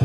I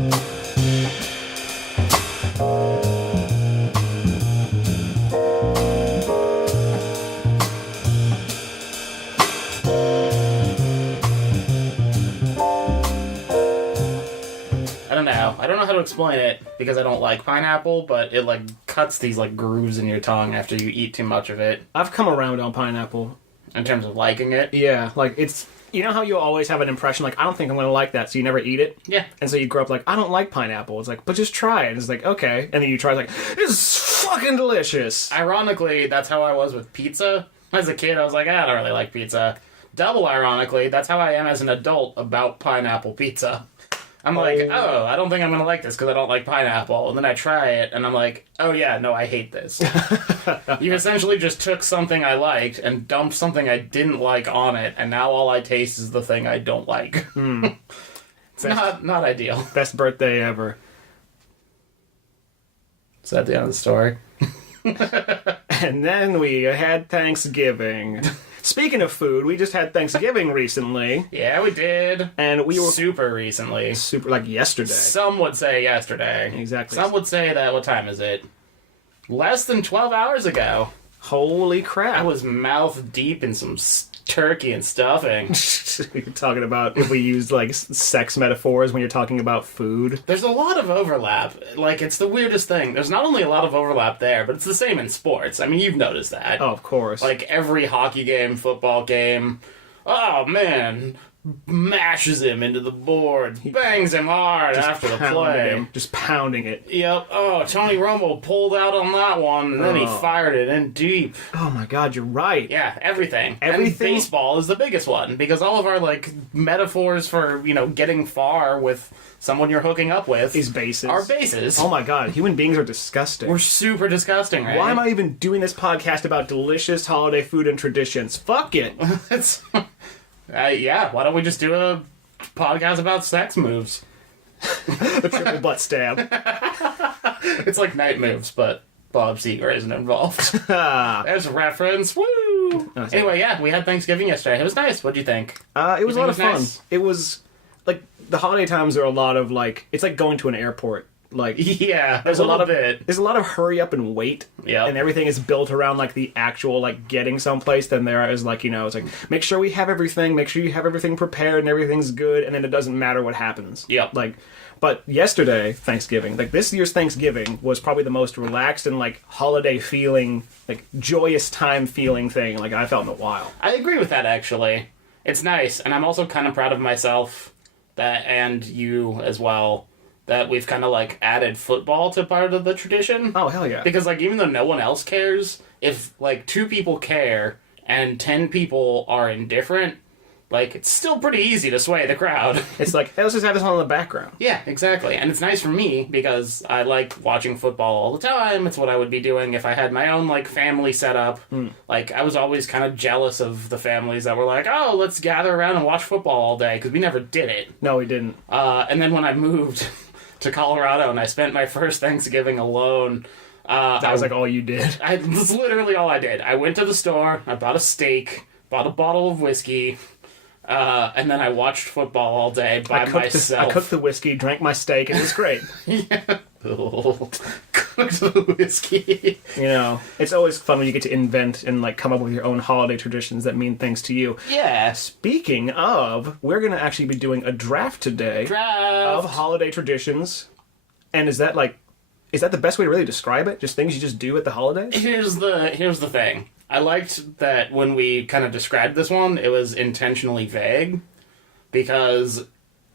don't know how to explain it because I don't like pineapple, but it like cuts these like grooves in your tongue after you eat too much of it. I've come around on pineapple. In terms of liking it? Yeah, like it's... You know how you always have an impression, like, I don't think I'm going to like that, so you never eat it? Yeah. And so you grow up like, I don't like pineapple. It's like, but just try it. It's like, okay. And then you try, like, it's fucking delicious. Ironically, that's how I was with pizza. As a kid, I was like, I don't really like pizza. Double ironically, that's how I am as an adult about pineapple pizza. I'm like, I don't think I'm going to like this because I don't like pineapple. And then I try it, and I'm like, oh yeah, no, I hate this. You essentially just took something I liked and dumped something I didn't like on it, and now all I taste is the thing I don't like. It's not ideal. Best birthday ever. Is that the end of the story? And then we had Thanksgiving. Speaking of food, we just had Thanksgiving recently. Yeah, we did. And we were... Super recently. Super, like yesterday. Some would say yesterday. Exactly. Some would say that, what time is it? Less than 12 hours ago. Holy crap. I was mouth deep in some turkey and stuffing. You're talking about if we use, like, sex metaphors when you're talking about food. There's a lot of overlap. Like, it's the weirdest thing. There's not only a lot of overlap there, but it's the same in sports. I mean, you've noticed that. Oh, of course. Like, every hockey game, football game, oh, man, mashes him into the board, bangs him hard after the play. Just pounding it. Yep. Oh, Tony Romo pulled out on that one, and then he fired it in deep. Oh my God, you're right. Yeah, everything. Everything. And baseball is the biggest one, because all of our, like, metaphors for, getting far with someone you're hooking up with is bases. Are bases. Oh my God, human beings are disgusting. We're super disgusting, right? Why am I even doing this podcast about delicious holiday food and traditions? Fuck it. It's... yeah, why don't we just do a podcast about sex moves? The triple butt stab. It's like night moves, but Bob Seger isn't involved. There's a reference. Woo! Anyway, yeah, we had Thanksgiving yesterday. It was nice. What'd you think? It was a lot of fun. Nice? It was, like, the holiday times are a lot of, like, it's like going to an airport. Like, yeah, there's a lot of bit. There's a lot of hurry up and wait. Yeah. And everything is built around, like, the actual, like, getting someplace. Then there is, like, it's like, make sure we have everything, make sure you have everything prepared and everything's good, and then it doesn't matter what happens. Yep. Like, but yesterday, Thanksgiving, like, this year's Thanksgiving was probably the most relaxed and, like, holiday feeling, like, joyous time feeling thing, like, I felt in a while. I agree with that, actually. It's nice, and I'm also kind of proud of myself, and you as well, that we've kind of, like, added football to part of the tradition. Oh, hell yeah. Because, like, even though no one else cares, if, like, 2 people care and 10 people are indifferent, like, it's still pretty easy to sway the crowd. It's like, hey, let's just have this on in the background. Yeah, exactly. And it's nice for me because I like watching football all the time. It's what I would be doing if I had my own, like, family set up. Like, I was always kind of jealous of the families that were like, oh, let's gather around and watch football all day, because we never did it. No, we didn't. And then when I moved to Colorado and I spent my first Thanksgiving alone... that was, like, all you did. That's literally all I did. I went to the store, I bought a steak, bought a bottle of whiskey... and then I watched football all day by myself. I cooked the whiskey, drank my steak, and it was great. Yeah. Cooked the whiskey. It's always fun when you get to invent and, like, come up with your own holiday traditions that mean things to you. Yeah. Speaking of, we're going to actually be doing a draft today of holiday traditions. And is that the best way to really describe it? Just things you just do at the holidays? Here's the thing. I liked that when we kind of described this one, it was intentionally vague, because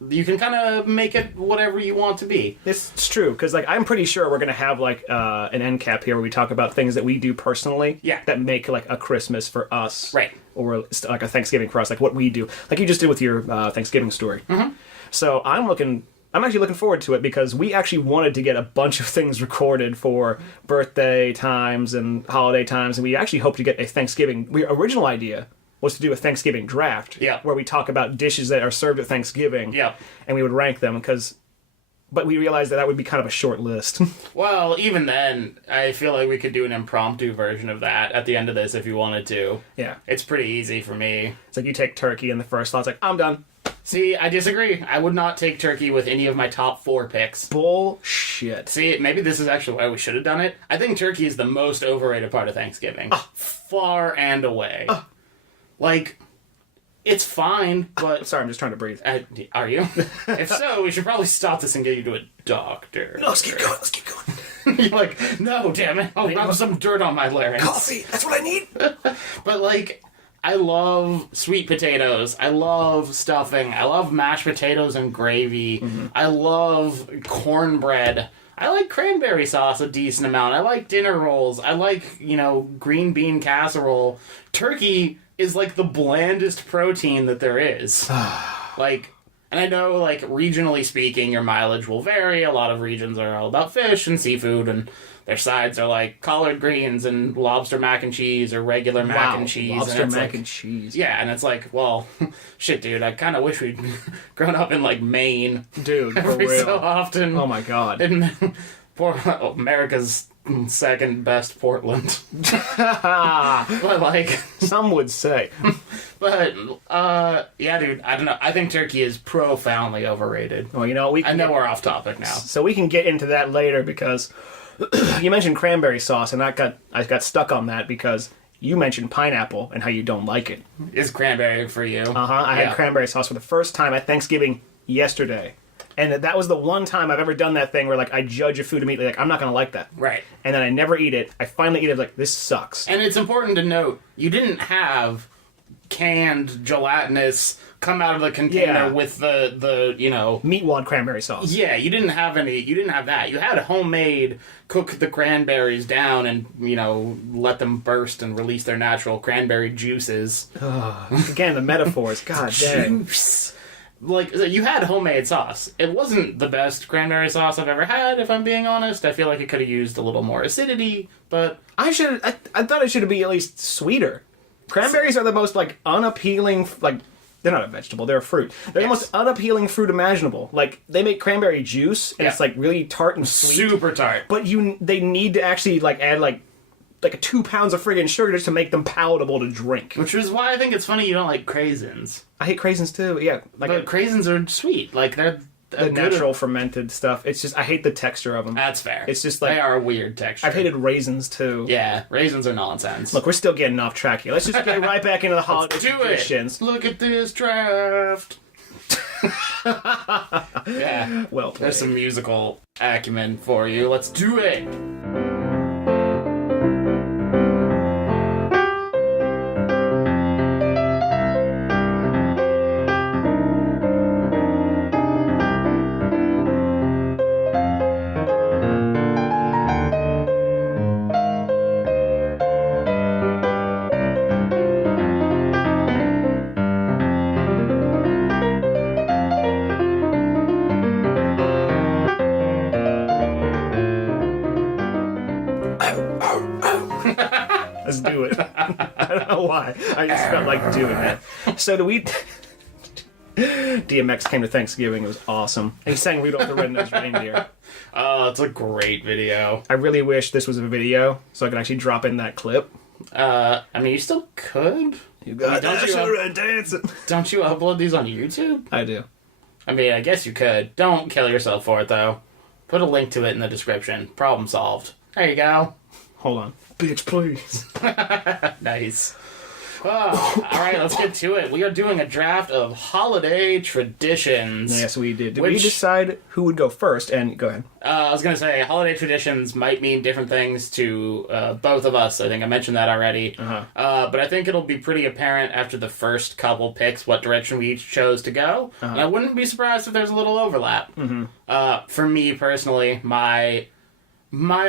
you can kind of make it whatever you want to be. It's true, because, like, I'm pretty sure we're going to have, like, an end cap here where we talk about things that we do personally that make, like, a Christmas for us. Right. Or, like, a Thanksgiving for us, like what we do. Like you just did with your Thanksgiving story. Mm-hmm. So I'm actually looking forward to it, because we actually wanted to get a bunch of things recorded for birthday times and holiday times, and we actually hope to get a Thanksgiving... Our original idea was to do a Thanksgiving draft, where we talk about dishes that are served at Thanksgiving, and we would rank them, but we realized that would be kind of a short list. Well, even then, I feel like we could do an impromptu version of that at the end of this if you wanted to. Yeah. It's pretty easy for me. It's like you take turkey, and the first thought's like, I'm done. See, I disagree. I would not take turkey with any of my top 4 picks. Bullshit. See, maybe this is actually why we should have done it. I think turkey is the most overrated part of Thanksgiving. Far and away. Like, it's fine, but... Sorry, I'm just trying to breathe. Are you? If so, we should probably stop this and get you to a doctor. No, let's keep going. You're like, no, damn it. I'll rub some dirt on my larynx. Coffee, that's what I need. But, like, I love sweet potatoes. I love stuffing. I love mashed potatoes and gravy. I love cornbread. I like cranberry sauce a decent amount. I like dinner rolls. I like, green bean casserole. Turkey is, like, the blandest protein that there is. Like... And I know, like, regionally speaking, your mileage will vary. A lot of regions are all about fish and seafood, and their sides are, like, collard greens and lobster mac and cheese or regular mac and cheese. Lobster mac and cheese. Yeah, and it's like, well, shit, dude, I kind of wish we'd grown up in, like, Maine. Dude, for every real. so often. Oh, my God. In America's second best Portland. But, like... Some would say. But, yeah, dude, I don't know. I think turkey is profoundly overrated. Well, I know we're off topic now. So we can get into that later because you mentioned cranberry sauce, and I got stuck on that because you mentioned pineapple and how you don't like it. Is cranberry for you? I had cranberry sauce for the first time at Thanksgiving yesterday. And that was the one time I've ever done that thing where, like, I judge a food immediately, like, I'm not going to like that. Right. And then I never eat it. I finally eat it, like, this sucks. And it's important to note, you didn't have canned gelatinous come out of the container with the meat wad cranberry sauce. Yeah, you didn't have that. You had homemade, cook the cranberries down and, let them burst and release their natural cranberry juices. Again, the metaphors. God dang. Juice. Like, you had homemade sauce. It wasn't the best cranberry sauce I've ever had, if I'm being honest. I feel like it could have used a little more acidity, but... I thought it should be at least sweeter. Cranberries are the most, like, unappealing, like... They're not a vegetable, they're a fruit. They're the most unappealing fruit imaginable. Like, they make cranberry juice, and it's, like, really tart and sweet. Super tart. But they need to actually, like, add, like 2 pounds of friggin' sugar just to make them palatable to drink. Which is why I think it's funny you don't like craisins. I hate craisins too, yeah. Like, but craisins are sweet. Like, they're the natural fermented stuff. It's just, I hate the texture of them. That's fair. It's just like... They are a weird texture. I've hated raisins too. Yeah, raisins are nonsense. Look, we're still getting off track here. Let's just get right back into the holiday traditions. Look at this draft. Yeah. Well played. There's some musical acumen for you. Let's do it. Let's do it. I don't know why. I just felt like doing that. So DMX came to Thanksgiving. It was awesome. And he sang Rudolph the Red-Nosed Reindeer. Oh, it's a great video. I really wish this was a video so I could actually drop in that clip. I mean, you still could. You got dancing. Don't you upload these on YouTube? I do. I mean, I guess you could. Don't kill yourself for it, though. Put a link to it in the description. Problem solved. There you go. Hold on. Bitch, please. Nice. Oh, all right, let's get to it. We are doing a draft of holiday traditions. Yes, we did. Did we decide who would go first? And go ahead. I was going to say, holiday traditions might mean different things to both of us. I think I mentioned that already. But I think it'll be pretty apparent after the first couple picks what direction we each chose to go. And I wouldn't be surprised if there's a little overlap. For me, personally, my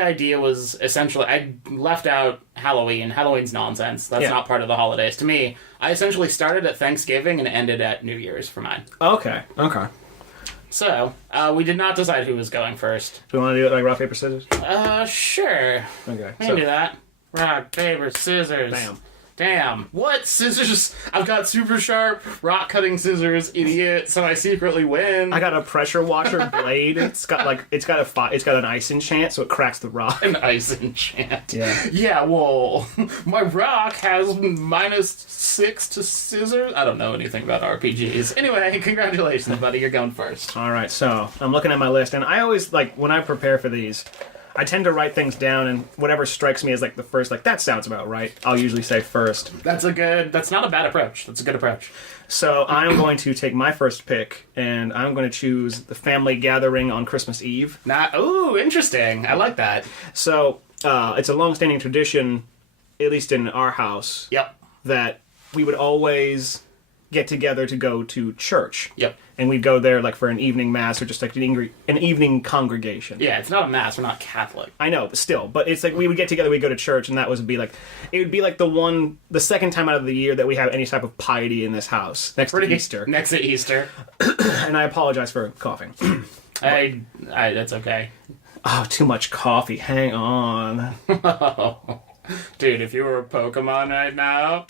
idea was essentially, I left out Halloween. Halloween's nonsense. That's not part of the holidays. To me, I essentially started at Thanksgiving and ended at New Year's for mine. Okay. So, we did not decide who was going first. Do we want to do it like rock, paper, scissors? Sure. Okay. We can do that. Rock, paper, scissors. Bam. Damn. What? Scissors? I've got super sharp rock cutting scissors, idiot, so I secretly win. I got a pressure washer blade. It's got an ice enchant, so it cracks the rock. An ice enchant. Yeah. Yeah, well, my rock has -6 to scissors. I don't know anything about RPGs. Anyway, congratulations, buddy. You're going first. All right, so I'm looking at my list, and I always, like, when I prepare for these, I tend to write things down, and whatever strikes me as, like, the first, like, that sounds about right, I'll usually say first. That's not a bad approach. That's a good approach. So I'm going to take my first pick, and I'm going to choose the family gathering on Christmas Eve. Ooh, interesting. I like that. So it's a long-standing tradition, at least in our house, Yep. that we would always get together to go to church. Yep. And we'd go there like for an evening mass or just like an evening congregation. Yeah, it's not a mass. We're not Catholic. I know, but still. But it's like we would get together, we'd go to church, and that would be like the second time out of the year that we have any type of piety in this house. Next to Easter. Next to Easter. And I apologize for coughing. That's okay. Oh, too much coffee. Hang on. Dude, if you were a Pokemon right now,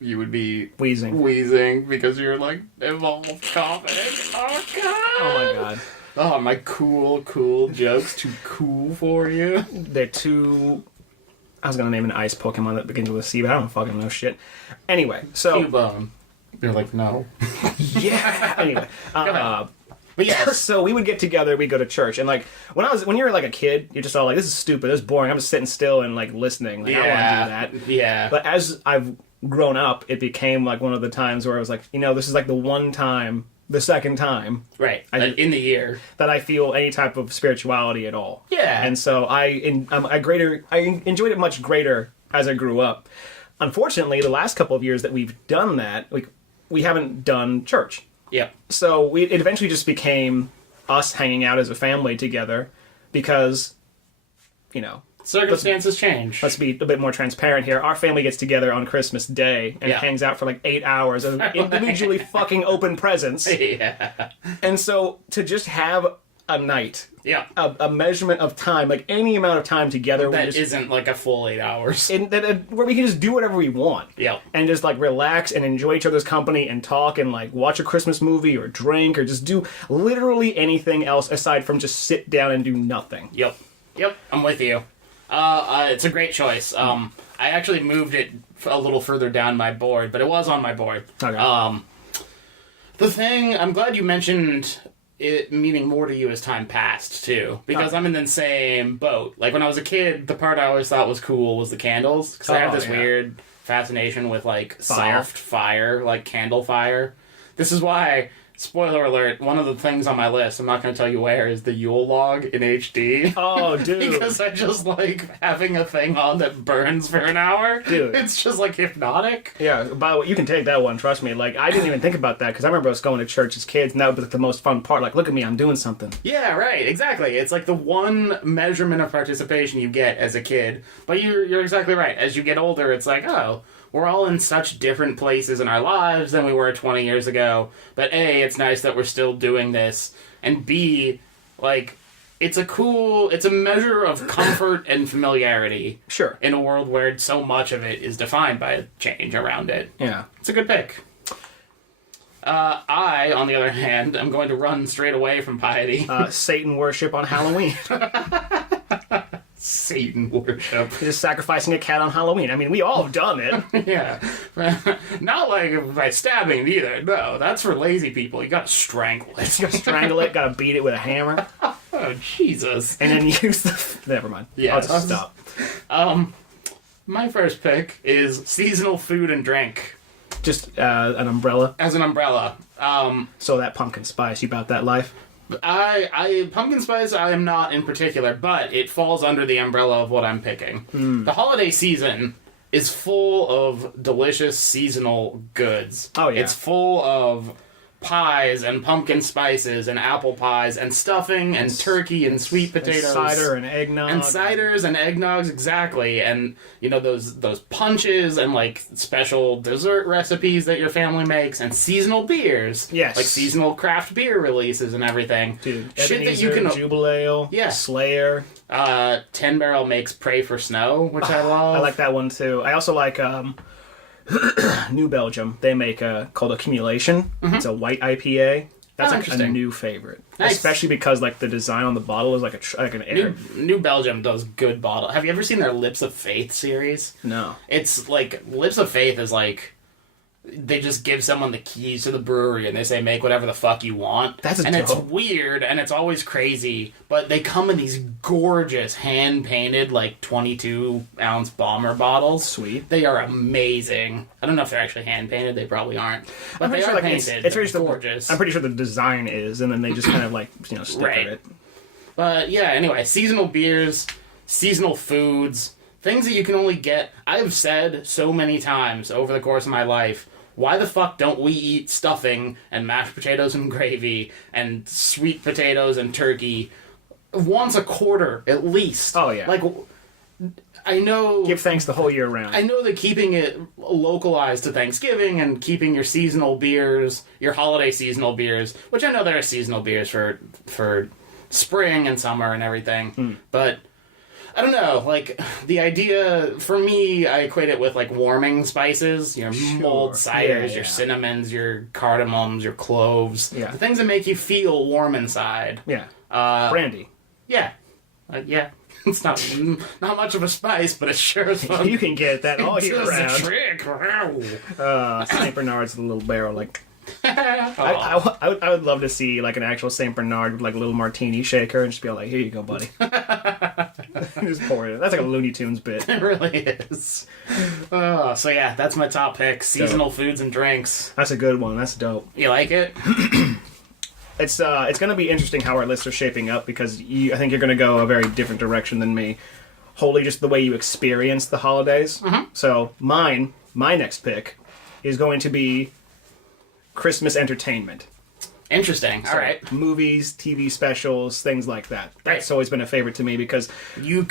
you would be wheezing because you're like evolved coughing. Oh god. Oh my god. Oh, my cool jokes too cool for you. They're too. I was gonna name an ice Pokemon that begins with a C, but I don't fucking know shit. Anyway, so Cubone. You're like, no. Yeah. Anyway, But yeah, so we would get together, we'd go to church, and like when you're like a kid, you're just all like, this is stupid, this is boring. I'm just sitting still and like listening. Like, I don't want to do that. Yeah. But as I've grown up, it became like one of the times where I was like, this is like the second time, right, in the year that I feel any type of spirituality at all. Yeah. And so I enjoyed it much greater as I grew up. Unfortunately, the last couple of years that we've done that, we haven't done church. Yeah. So it eventually just became us hanging out as a family together because, circumstances change. Let's be a bit more transparent here. Our family gets together on Christmas Day and hangs out for like 8 hours of individually fucking open presents. Yeah. And so to just have a night, a measurement of time, like any amount of time together, that isn't like a full 8 hours, where we can just do whatever we want, and just like relax and enjoy each other's company and talk and like watch a Christmas movie or drink or just do literally anything else aside from just sit down and do nothing. Yep, I'm with you. It's a great choice. I actually moved it a little further down my board, but it was on my board. Okay. The thing, I'm glad you mentioned it meaning more to you as time passed, too. Because I'm in the same boat. Like, when I was a kid, the part I always thought was cool was the candles. Because I have this weird fascination with, like, soft fire, like candle fire. This is why... Spoiler alert, one of the things on my list, I'm not going to tell you where, is the Yule log in HD. Oh, dude. Because I just like having a thing on that burns for an hour. Dude. It's just like hypnotic. Yeah, by the way, you can take that one, trust me. Like, I didn't even think about that because I remember us going to church as kids and that was the most fun part. Like, look at me, I'm doing something. Yeah, right, exactly. It's like the one measurement of participation you get as a kid. But you're exactly right. As you get older, it's like, oh... We're all in such different places in our lives than we were 20 years ago. But A, it's nice that we're still doing this. And B, like, it's a measure of comfort and familiarity. Sure. In a world where so much of it is defined by change around it. Yeah. It's a good pick. I, on the other hand, am going to run straight away from piety. Satan worship on Halloween. Satan worship. Just sacrificing a cat on Halloween. I mean, we all have done it. Yeah. Not like by stabbing it either. No, that's for lazy people. You gotta strangle it. You gotta strangle it, gotta beat it with a hammer. Oh, Jesus. And then use the... Never mind. Yeah, I'll just stop. My first pick is seasonal food and drink. Just an umbrella. As an umbrella. So that pumpkin spice, you about that life? Pumpkin spice I am not in particular, but it falls under the umbrella of what I'm picking. The holiday season is full of delicious seasonal goods. Oh, yeah. It's full of pies and pumpkin spices and apple pies and stuffing and turkey and sweet potatoes. And cider and eggnog. And ciders and eggnogs, exactly. And, those punches and, like, special dessert recipes that your family makes and seasonal beers. Yes. Like seasonal craft beer releases and everything. Dude, shit Ebenezer, that you can... Jubilee, Yeah. Slayer. 10 Barrel makes Pray for Snow, which I love. I like that one, too. I also like... New Belgium, they make a called Accumulation. It's a white IPA. That's like a interesting. new favorite, Nice. especially because like the design on the bottle is like an air. New Belgium does good bottle. Have you ever seen their Lips of Faith series? No. It's like Lips of Faith is like they just give someone the keys to the brewery and they say make whatever the fuck you want. That's and dope. it's weird and it's always crazy, but they come in these gorgeous hand painted like 22-ounce bomber bottles. Sweet. They are amazing. I don't know if they're actually hand painted. They probably aren't, but I'm they pretty are sure, like, painted. it's very gorgeous. I'm pretty sure the design is, and then they just kind of like sticker Right. it. But yeah, anyway, seasonal beers, seasonal foods, things that you can only get. I've said so many times over the course of my life, why the fuck don't we eat stuffing and mashed potatoes and gravy and sweet potatoes and turkey once a quarter at least? Oh, yeah. Like, I know... Give thanks the whole year round. I know that keeping it localized to Thanksgiving and keeping your seasonal beers, your holiday seasonal beers, which I know there are seasonal beers for spring and summer and everything, but I don't know, like, the idea, for me, I equate it with, like, warming spices, your mulled ciders, your cinnamons, your cardamoms, your cloves, Yeah. the things that make you feel warm inside. Yeah. Brandy. Yeah. Yeah. It's not much of a spice, but it sure is fun. You can get that all year Does the round. trick. St. Bernard's the little barrel. Like, Oh. I would love to see like an actual St. Bernard with like a little martini shaker and just be like, here you go, buddy. Just pour it in. That's like a Looney Tunes bit. It really is. So yeah, that's my top pick. Seasonal foods and drinks. That's a good one. That's dope. You like it? It's going to be interesting how our lists are shaping up because I think you're going to go a very different direction than me. Wholly just the way you experience the holidays. So my next pick is going to be Christmas entertainment. Interesting. All right. Movies, TV specials, things like that. That's always been a favorite to me because... Your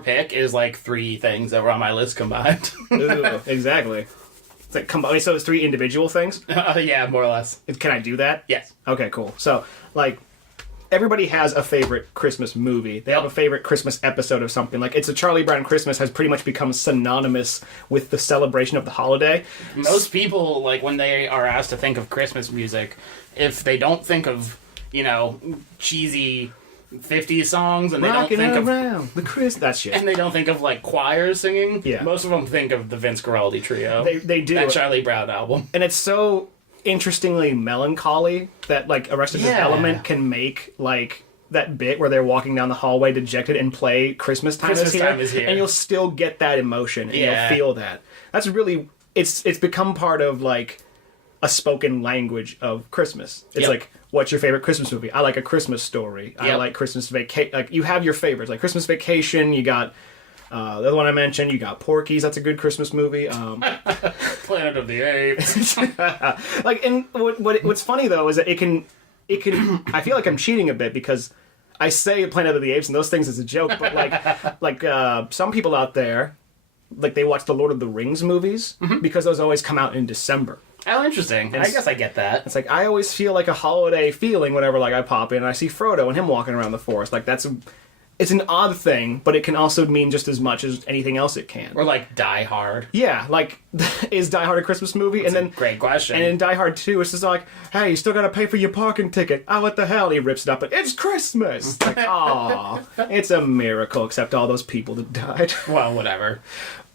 pick is like 3 things that were on my list combined. Ooh, exactly. It's like so it's 3 individual things? Yeah, more or less. Can I do that? Yes. Okay, cool. So, like, everybody has a favorite Christmas movie. They have a favorite Christmas episode of something. Like, It's a Charlie Brown Christmas has pretty much become synonymous with the celebration of the holiday. Most people, like, when they are asked to think of Christmas music, if they don't think of, cheesy 50s songs and they don't Rocking think of... around the Christmas... That shit. And they don't think of, like, choirs singing. Yeah. Most of them think of the Vince Guaraldi Trio. They do. That Charlie Brown album. And it's so interestingly melancholy that, like, Arrested Development can make, like... that bit where they're walking down the hallway dejected and play Christmas Time is here, and you'll still get that emotion and you'll feel that. That's really it's become part of like a spoken language of Christmas. It's like, what's your favorite Christmas movie? I like A Christmas Story. I like Christmas Vacation. Like, you have your favorites, like Christmas Vacation. You got the other one I mentioned. You got Porky's. That's a good Christmas movie. Planet of the Apes. Like, and what's funny though is that it can. I feel like I'm cheating a bit because I say Planet of the Apes and those things as a joke, but like some people out there, like, they watch the Lord of the Rings movies because those always come out in December. Oh, interesting. I guess I get that. It's like, I always feel like a holiday feeling whenever, like, I pop in and I see Frodo and him walking around the forest. Like, it's an odd thing, but it can also mean just as much as anything else it can. Or like Die Hard. Yeah, like, is Die Hard a Christmas movie? That's a great question. And in Die Hard 2, it's just like, hey, you still gotta pay for your parking ticket. Oh, what the hell? He rips it up, but it's Christmas! Like, aw, it's a miracle, except all those people that died. Well, whatever.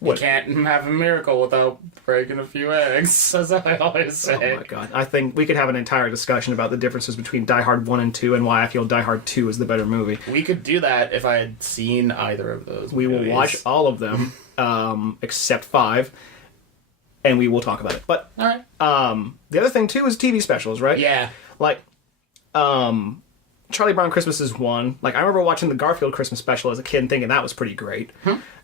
You can't have a miracle without breaking a few eggs, as I always say. Oh my god. I think we could have an entire discussion about the differences between Die Hard 1 and 2 and why I feel Die Hard 2 is the better movie. We could do that if I had seen either of those We movies. will watch all of them, except 5, and we will talk about it. But All right. the other thing, too, is TV specials, right? Yeah. Like, Charlie Brown Christmas is one. Like, I remember watching the Garfield Christmas special as a kid and thinking that was pretty great.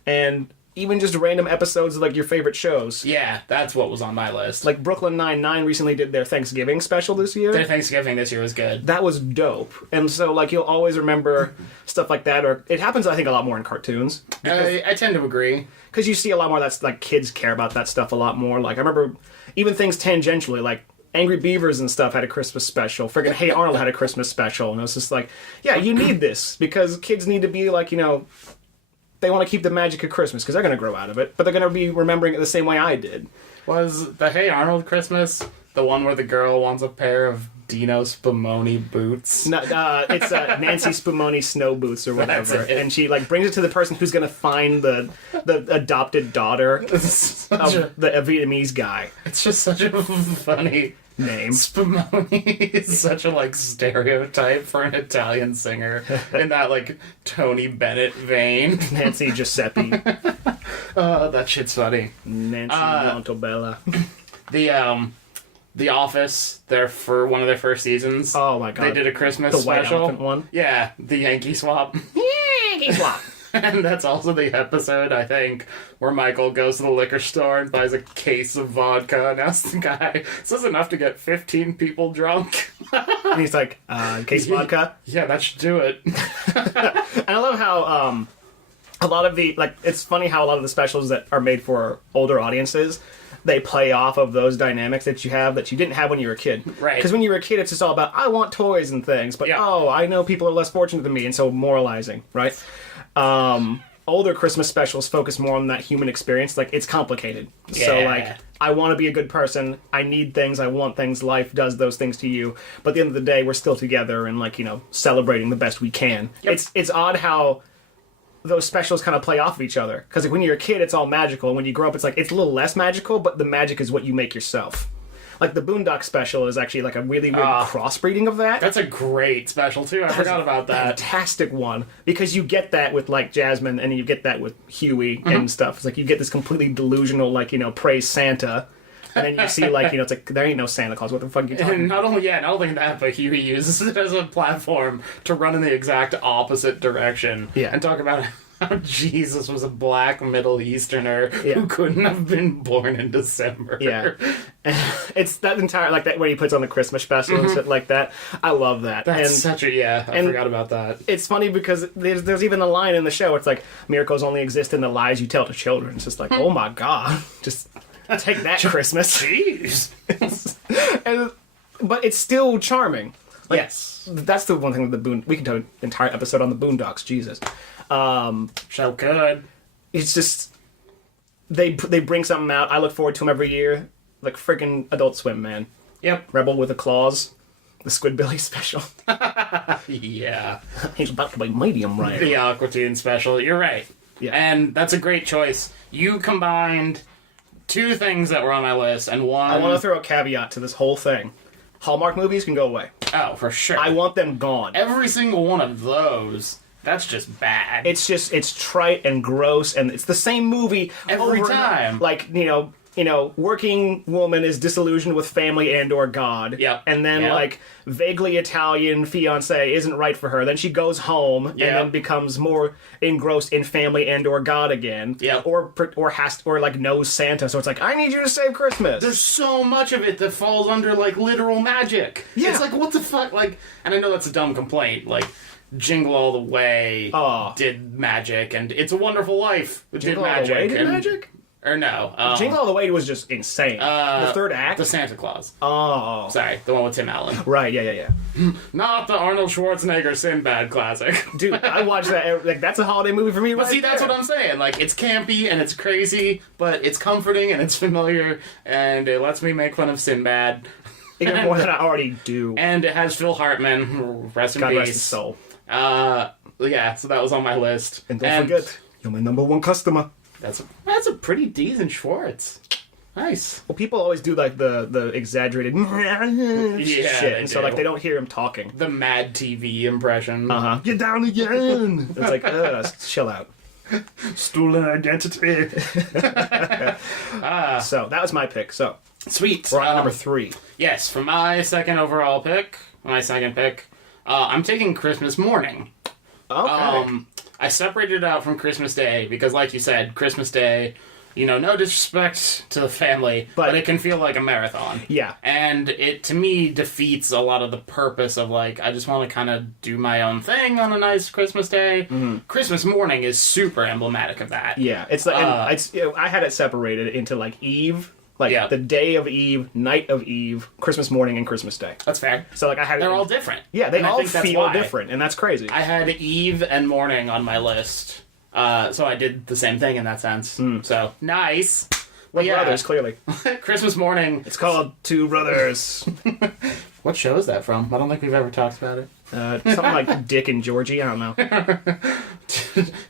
And even just random episodes of, like, your favorite shows. Yeah, that's what was on my list. Like, Brooklyn Nine-Nine recently did their Thanksgiving special this year. Their Thanksgiving this year was good. That was dope. And so, like, you'll always remember stuff like that. Or it happens, I think, a lot more in cartoons. I tend to agree. Because you see a lot more that's, like, kids care about that stuff a lot more. Like, I remember even things tangentially, like, Angry Beavers and stuff had a Christmas special. Friggin' Hey Arnold had a Christmas special. And it was just like, yeah, you need this. Because kids need to be, like, they want to keep the magic of Christmas because they're going to grow out of it, but they're going to be remembering it the same way I did. Was the Hey Arnold Christmas the one where the girl wants a pair of Dino Spumoni boots? No, it's Nancy Spumoni snow boots or whatever, That's it. and she like brings it to the person who's gonna find the adopted daughter of the Vietnamese guy. It's just such a funny Name. Spumoni is such a like stereotype for an Italian singer in that like Tony Bennett vein. Nancy Giuseppe. That shit's funny. Nancy Montebella. The Office, for one of their first seasons. Oh my god. They did a Christmas the white special. elephant one. Yeah, the Yankee swap. Yankee swap. And that's also the episode, I think, where Michael goes to the liquor store and buys a case of vodka and asks the guy, "Is this enough to get 15 people drunk?" And he's like, case of vodka? Yeah, that should do it. And I love how a lot of the, like, it's funny how a lot of the specials that are made for older audiences, they play off of those dynamics that you have that you didn't have when you were a kid. Right. Because when you were a kid, it's just all about, I want toys and things, but Yeah. oh, I know people are less fortunate than me, and so moralizing, right? Older Christmas specials focus more on that human experience. Like, it's complicated. So, Yeah. like, I want to be a good person. I need things. I want things. Life does those things to you. But at the end of the day, we're still together and, like, you know, celebrating the best we can. Yep. It's odd how those specials kind of play off of each other. Because like, when you're a kid, it's all magical. And when you grow up, it's like, it's a little less magical, but the magic is what you make yourself. Like, the Boondock special is actually, like, a really weird crossbreeding of that. That's a great special, too. I forgot about that. Fantastic one, because you get that with like Jasmine and you get that with Huey and stuff. It's like you get this completely delusional, like, you know, praise Santa, and then you see, like, you know, it's like there ain't no Santa Claus. What the fuck are you talking And about? not only that, but Huey uses it as a platform to run in the exact opposite direction. Yeah. And talk about how Jesus was a black Middle Easterner who couldn't have been born in December. Yeah, it's that entire, like, that when he puts on the Christmas special and shit like that. I love that. That's and such a I forgot about that. it's funny because there's even a line in the show. It's like miracles only exist in the lies you tell to children. It's just like, oh my god, just take that, Christmas. Jeez. But it's still charming. Like, Yes. That's the one thing with the we can do an entire episode on the Boondocks. Jesus. So good. It's just they bring something out. I look forward to them every year. Like friggin' Adult Swim, man. Yep. Rebel with a Claws, the Squidbilly special. Yeah. He's about to be medium rare. The Aqua Teen special. You're right. Yeah. And that's a great choice. You combined two things that were on my list, and one... I want to throw a caveat to this whole thing. Hallmark movies can go away. Oh, for sure. I want them gone. Every single one of those, that's just bad. It's trite and gross, and it's the same movie Every over and time. over. Like, you know, working woman is disillusioned with family and or God. Yep. And then, Yep. like, vaguely Italian fiance isn't right for her. Then she goes home and Yep. then becomes more engrossed in family and or God again. Yep. Or like knows Santa. So it's like, I need you to save Christmas. There's so much of it that falls under, like, literal magic. Yeah. It's like, what the fuck? Like, and I know that's a dumb complaint. Like, Jingle All the Way did magic, and It's a Wonderful Life Jingle All the Way did and- magic? Or no. Jingle All the Way was just insane. The third act? The Santa Claus. Oh. Sorry, the one with Tim Allen. Right, yeah. Not the Arnold Schwarzenegger Sinbad classic. Dude, I watch that. Like, that's a holiday movie for me. But right see, that's there. what I'm saying. Like, it's campy and it's crazy, but it's comforting and it's familiar, and it lets me make fun of Sinbad. Even more than I already do. And it has Phil Hartman, rest in God peace. rest his soul. Yeah, so that was on my list. And don't forget, you're my number one customer. That's a pretty decent Schwartz. Nice. Well, people always do like the exaggerated shit, they and so do. like they don't hear him talking. The Mad TV impression. Get down again. It's like, chill out. Stolen identity. So that was my pick. So Sweet. we're on number 3. Yes, for my second pick, I'm taking Christmas morning. Okay. I separated it out from Christmas Day because, like you said, Christmas Day, no disrespect to the family, but it can feel like a marathon. Yeah. And it, to me, defeats a lot of the purpose of, like, I just want to kind of do my own thing on a nice Christmas Day. Mm-hmm. Christmas morning is super emblematic of that. Yeah, it's like I had it separated into like Eve. Like the day of Eve, night of Eve, Christmas morning, and Christmas Day. That's fair. So like I had They're all different. Yeah, they and all I think that's feel why. different, and that's crazy. I had Eve and morning on my list, so I did the same thing in that sense. So nice. We're Yeah. brothers, clearly. Christmas morning. It's called Two Brothers. What show is that from? I don't think we've ever talked about it. Something like Dick and Georgie. I don't know.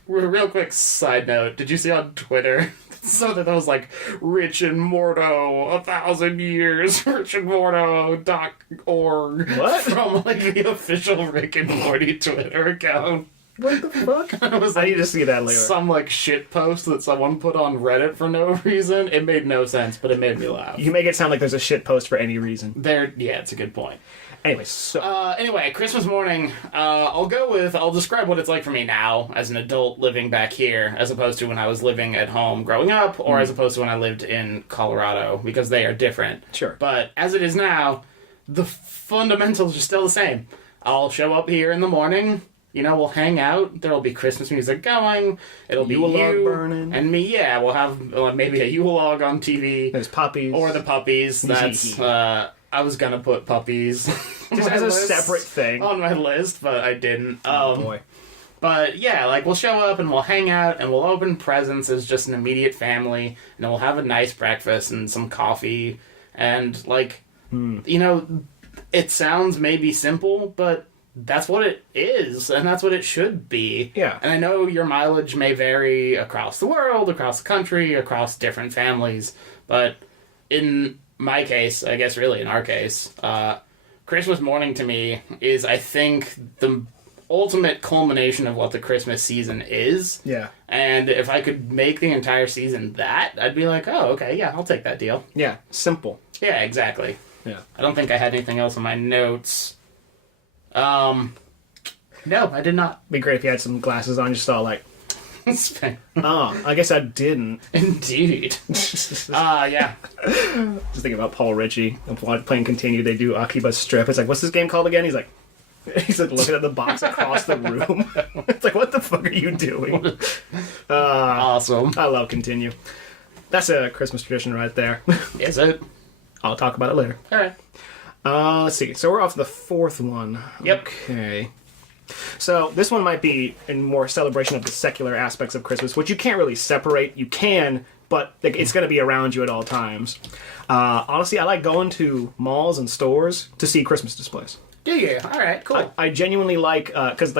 Real quick side note. Did you see on Twitter something that was like Rich and Morto 1,000 years richandmorto.org What? from like the official Rick and Morty Twitter account? What the fuck? It was I like need to see that later. some like shit post that someone put on Reddit for no reason. It made no sense, but it made me laugh. You make it sound like there's a shit post for any reason. Yeah, it's a good point. Anyway, so Anyway, Christmas morning, I'll describe what it's like for me now as an adult living back here, as opposed to when I was living at home growing up, or as opposed to when I lived in Colorado, because they are different. Sure. But as it is now, the fundamentals are still the same. I'll show up here in the morning, we'll hang out, there'll be Christmas music going, it'll be Yule log you burning. and me, yeah, we'll have maybe a Yule log on TV. there's puppies. Or the puppies, that's, I was gonna put puppies just as a separate thing. on my list, but I didn't. Oh boy. But yeah, like we'll show up and we'll hang out and we'll open presents as just an immediate family, and then we'll have a nice breakfast and some coffee, and like, it sounds maybe simple, but that's what it is, and that's what it should be. Yeah. And I know your mileage may vary across the world, across the country, across different families, but in my case, I guess really in our case, Christmas morning to me is, I think, the ultimate culmination of what the Christmas season is. Yeah. And if I could make the entire season that, I'd be like, oh, okay, yeah, I'll take that deal. Yeah. Simple. Yeah, exactly. Yeah. I don't think I had anything else in my notes. No, I did not. Be great if you had some glasses on, just all like, oh, I guess I didn't. Indeed. Yeah. Just thinking about Paul Ritchie. Playing Continue, they do Akiba Strip. It's like, what's this game called again? He's like looking at the box across the room. It's like, what the fuck are you doing? Awesome. I love Continue. That's a Christmas tradition right there. Is it? I'll talk about it later. All right. Let's see. So we're off to the fourth one. Yep. Okay. So this one might be in more celebration of the secular aspects of Christmas, which you can't really separate. You can, but it's going to be around you at all times. Honestly, I like going to malls and stores to see Christmas displays. Do you? All right, cool. I genuinely like, because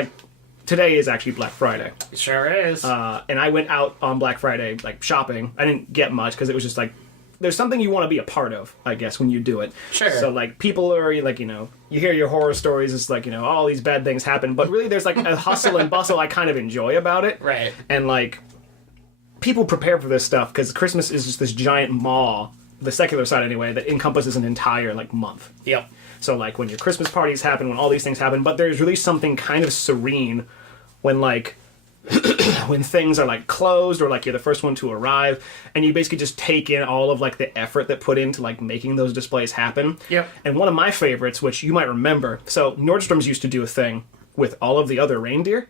today is actually Black Friday. It sure is. And I went out on Black Friday, shopping. I didn't get much because it was just there's something you want to be a part of, I guess, when you do it. Sure. So, people are, you hear your horror stories, it's all these bad things happen, but really there's, a hustle and bustle I kind of enjoy about it. Right. And, people prepare for this stuff, because Christmas is just this giant maw, the secular side anyway, that encompasses an entire, month. Yep. So, when your Christmas parties happen, when all these things happen, but there's really something kind of serene when, when things are closed, or you're the first one to arrive, and you basically just take in all of the effort that put into making those displays happen. Yep. And one of my favorites, which you might remember, so Nordstrom's used to do a thing with all of the other reindeer.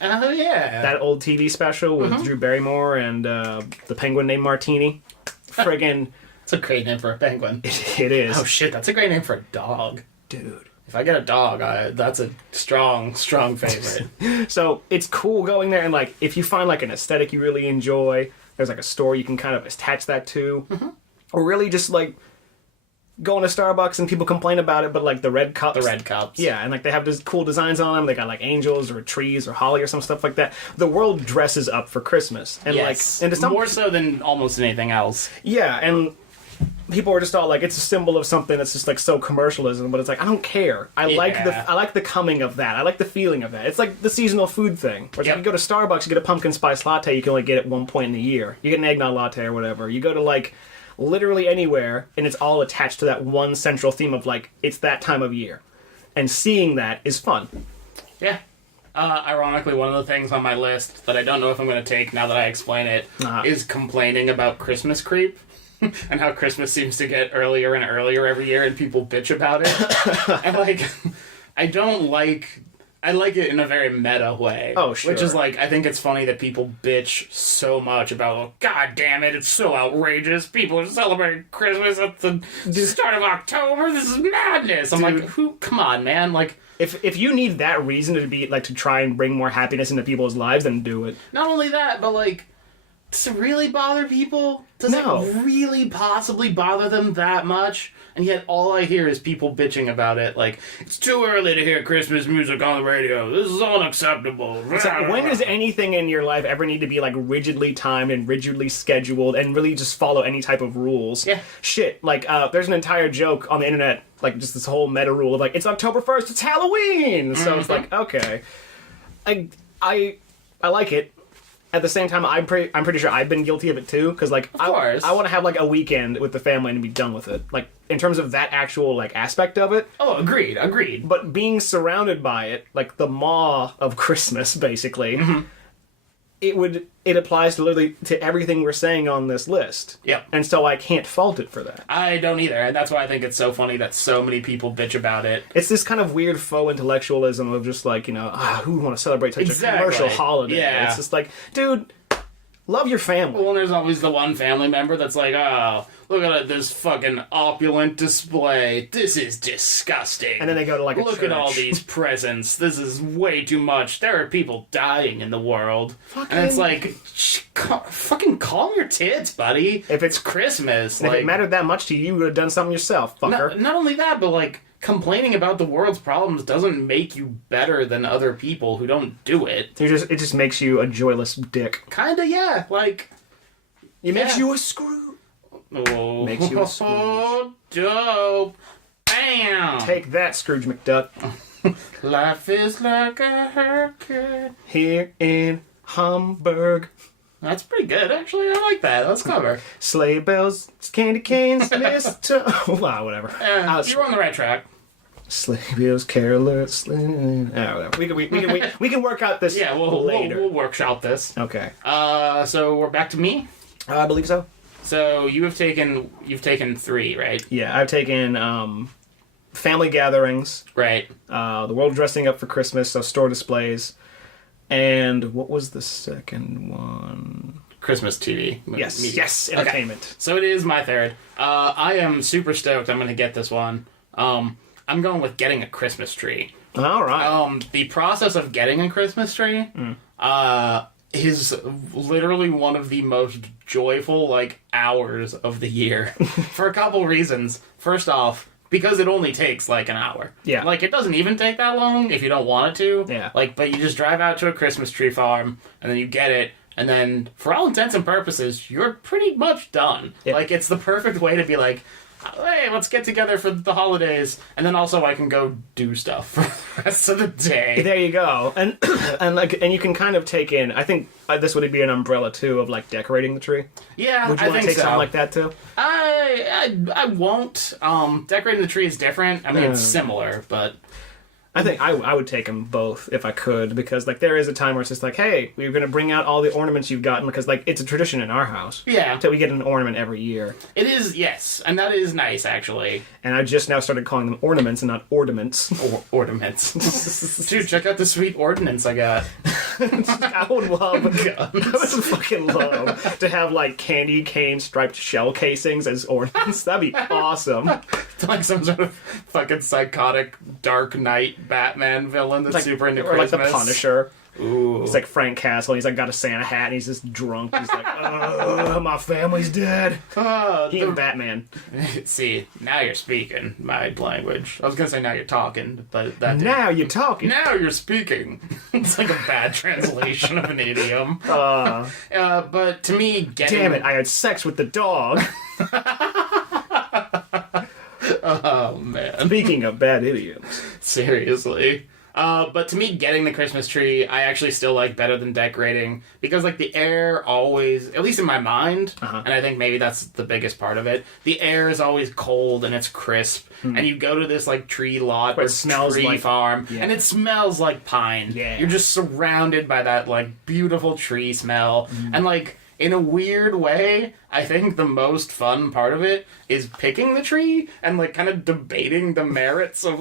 Oh yeah. That old TV special with Drew Barrymore and the penguin named Martini. Friggin', It's a great name for a penguin. it is. Oh shit, that's a great name for a dog. Dude. If I get a dog, that's a strong, strong favorite. So it's cool going there, and if you find an aesthetic you really enjoy, there's a store you can kind of attach that to, or really just going to Starbucks and people complain about it, but the red cups, The red cups. yeah, and they have these cool designs on them. They got angels or trees or holly or some stuff like that. The world dresses up for Christmas, and Yes. and to some more so than almost anything else. yeah, and people are just all it's a symbol of something that's just so commercialism, but it's I don't care. I like the coming of that. I like the feeling of that. It's the seasonal food thing. Where Yep. you go to Starbucks, you get a pumpkin spice latte, you can only get it one point in the year. You get an eggnog latte or whatever. You go to literally anywhere, and it's all attached to that one central theme of it's that time of year. And seeing that is fun. Yeah. Ironically, one of the things on my list that I don't know if I'm going to take now that I explain it is complaining about Christmas creep. And how Christmas seems to get earlier and earlier every year, and people bitch about it. And I like it in a very meta way. Oh, sure. Which is I think it's funny that people bitch so much about, God damn it, it's so outrageous. People are celebrating Christmas at the start of October. This is madness. I'm Dude. come on, man. If you need that reason to be to try and bring more happiness into people's lives, then do it. Not only that, but does it really bother people? Does No. it really possibly bother them that much? And yet all I hear is people bitching about it, like, it's too early to hear Christmas music on the radio. This is unacceptable. It's like, when does anything in your life ever need to be like rigidly timed and rigidly scheduled and really just follow any type of rules? Yeah. Shit, like there's an entire joke on the internet, like just this whole meta rule of like, it's October 1st, it's Halloween! So it's like, okay. I like it. At the same time, I'm pretty sure I've been guilty of it too, because like I want to have like a weekend with the family and be done with it. Like in terms of that actual like aspect of it. Oh, agreed. But being surrounded by it, like the maw of Christmas, basically, it applies to literally to everything we're saying on this list. Yep. And so I can't fault it for that. I don't either, and that's why I think it's so funny that so many people bitch about it. It's this kind of weird faux intellectualism of just like, who would want to celebrate such a commercial holiday? Yeah. It's just like, dude, love your family. Well, there's always the one family member that's like, oh, look at this fucking opulent display. This is disgusting. And then they go to like a Look church. at all these presents. This is way too much. There are people dying in the world. And it's like, fucking calm your tits, buddy. If it's Christmas. If it mattered that much to you, you would have done something yourself, fucker. Not only that, but like, complaining about the world's problems doesn't make you better than other people who don't do it. It just makes you a joyless dick. Kinda, yeah. Like, It makes you a screw. Oh, Makes you a Scrooge. Dope. Bam. Take that, Scrooge McDuck. Life is like a hurricane. Here in Hamburg. That's pretty good, actually. I like that. That's clever. Sleigh bells, candy canes, mistletoe. Wow, whatever. You're on the right track. Sleigh bells, carolers, sleigh. Whatever. We can work out this Yeah, later. we'll workshop this. Okay. So we're back to me. I believe so. So you've taken 3, right? Yeah, I've taken family gatherings, Right. the world dressing up for Christmas, so store displays, and what was the second one? Christmas TV. Yes, entertainment. Okay. So it is my third. I am super stoked I'm going to get this one. I'm going with getting a Christmas tree. All right. The process of getting a Christmas tree is literally one of the most joyful, hours of the year. For a couple reasons. First off, because it only takes, an hour. Yeah. It doesn't even take that long if you don't want it to. Yeah. But you just drive out to a Christmas tree farm, and then you get it, and then, for all intents and purposes, you're pretty much done. Yeah. It's the perfect way to be like, hey, let's get together for the holidays, and then also I can go do stuff for the rest of the day. There you go, and and you can kind of take in. I think this would be an umbrella too of decorating the tree. Yeah, Would you I want to think take so. something like that too? I won't. Decorating the tree is different. I mean, it's similar, but I think I would take them both if I could, because there is a time where it's just hey, we're going to bring out all the ornaments you've gotten, because it's a tradition in our house. yeah, So we get an ornament every year. it is. Yes, and that is nice actually. And I just now started calling them ornaments and not ordinance. Ornaments. Dude, check out the sweet ordnance I got. I would fucking love to have candy cane striped shell casings as ornaments. That'd be awesome. Like some sort of fucking psychotic Dark Knight Batman villain that's super into or Christmas. the Punisher. Ooh. It's Frank Castle. He's got a Santa hat and he's just drunk. He's my family's dead. He and Batman. See, now you're speaking my language. I was gonna say now you're talking, but that didn't. Now you're talking. Now you're speaking. It's like a bad translation of an idiom. But to me, getting... Damn it, I had sex with the dog. Oh, man. Speaking of bad idioms. Seriously. But to me, getting the Christmas tree, I actually still like better than decorating, because the air always, at least in my mind, and I think maybe that's the biggest part of it, the air is always cold and it's crisp, and you go to this tree lot or it smells tree farm, and it smells like pine. Yeah. You're just surrounded by that beautiful tree smell, and in a weird way, I think the most fun part of it is picking the tree and kind of debating the merits of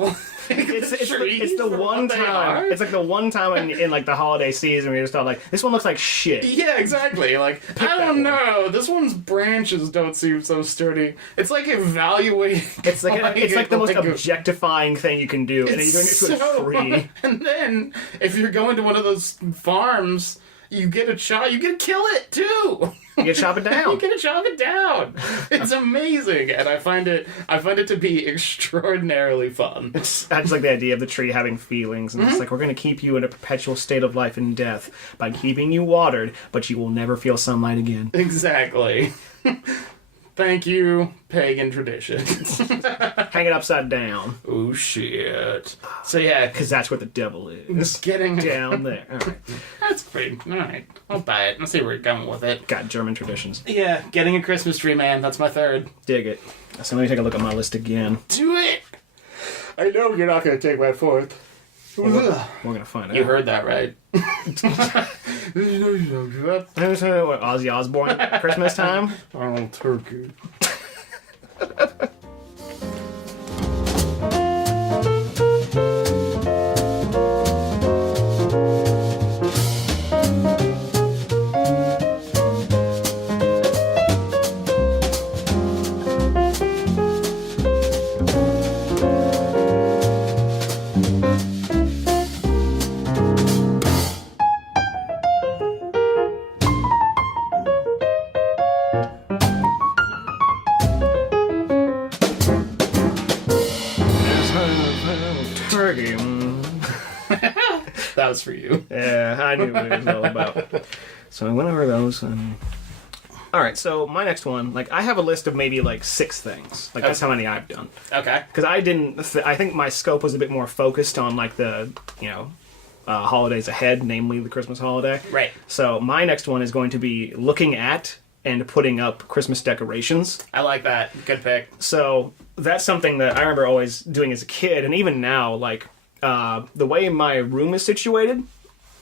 It's the for one what they time. are. It's the one time in the holiday season where you just thought this one looks like shit. Yeah, exactly. I don't know. This one's branches don't seem so sturdy. It's evaluating. It's it's the most objectifying thing you can do, and then you're doing it to a tree. And then if you're going to one of those farms You get to kill it too. You get to chop it down. You get to chop it down. It's amazing, and I find it to be extraordinarily fun. I just like the idea of the tree having feelings, and it's like, we're going to keep you in a perpetual state of life and death by keeping you watered, but you will never feel sunlight again. Exactly. Thank you, pagan traditions. Hang it upside down. Oh shit. So yeah, Because that's what the devil is. getting Down there. All right. That's pretty. All right, I'll buy it. Let's see where you're going with it. Got German traditions. Yeah, getting a Christmas tree, man. That's my third. Dig it. So let me take a look at my list again. Do it. I know you're not going to take my fourth. We're going to find out. You heard that right. What, Ozzy Osbourne Christmas time? Arnold Turkey. Turkey. That was for you. Yeah, I knew what it was all about. So I went over those. All right, so my next one, like, I have a list of maybe like 6 things. Like, that's how many I've done. Okay. Because I think my scope was a bit more focused on like the, holidays ahead, namely the Christmas holiday. Right. So my next one is going to be looking at and putting up Christmas decorations. I like that. Good pick. So that's something that I remember always doing as a kid, and even now, like, the way my room is situated,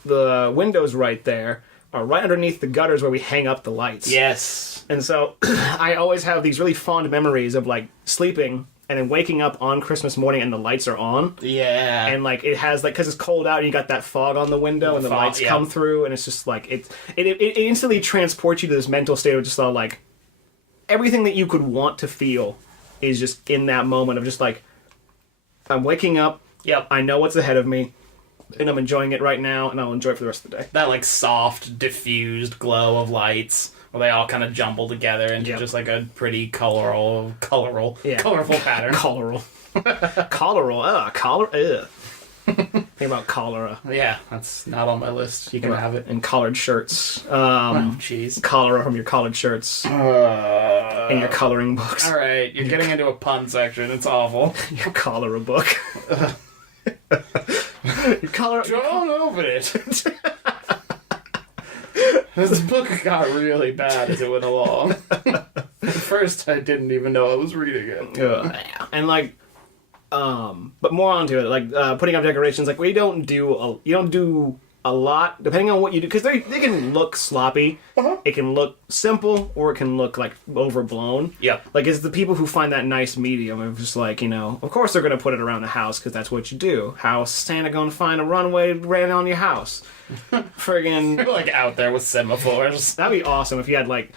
the windows right there are right underneath the gutters where we hang up the lights. Yes. And so I always have these really fond memories of, like, sleeping and then waking up on Christmas morning and the lights are on. Yeah. And, like, it has, like, because it's cold out and you got that fog on the window and the fog, lights come through, and it's just, like, it instantly transports you to this mental state of just, like, everything that you could want to feel is just in that moment of just, like, I'm waking up, Yep. I know what's ahead of me, and I'm enjoying it right now, and I'll enjoy it for the rest of the day. That, like, soft, diffused glow of lights where they all kind of jumble together into just, like, a pretty colorful pattern. Cholera. Cholera. Think about cholera. Yeah, that's not on my list. You can have it. And collared shirts. Jeez. Cholera from your collared shirts. And your coloring books. All right, you're getting into a pun section. It's awful. Your cholera book. Your cholera. Don't open it. This book got really bad as it went along. At first, I didn't even know I was reading it. And like, but more onto it, like putting up decorations. Like, you don't do a lot, depending on what you do, because they can look sloppy. It can look simple, or it can look like overblown. Yep. Like, it's the people who find that nice medium of just like, of course they're going to put it around the house because that's what you do. How's Santa going to find a runway ran on your house? Friggin'. You're like out there with semaphores. That'd be awesome if you had like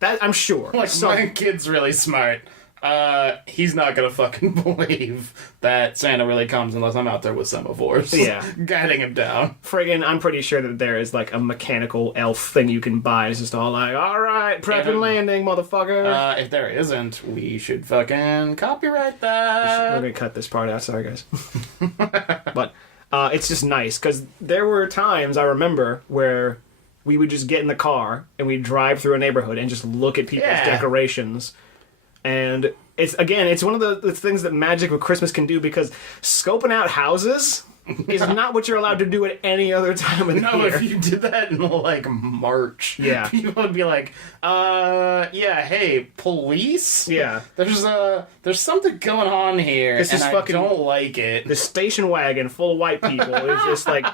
that. I'm sure. Like, my kid's really smart. He's not gonna fucking believe that Santa really comes unless I'm out there with semaphores. Yeah. Guiding him down. Friggin', I'm pretty sure that there is like a mechanical elf thing you can buy. It's just all like, alright, prep and landing, motherfucker. If there isn't, we should fucking copyright that. We're gonna cut this part out, sorry guys. But, it's just nice, because there were times, I remember, where we would just get in the car and we'd drive through a neighborhood and just look at people's decorations. And it's one of the things that magic of Christmas can do, because scoping out houses is not what you're allowed to do at any other time of the year. No, if you did that in, like, March, people would be like, hey, police? Yeah. There's something going on here, and I don't like it. The station wagon full of white people is just like,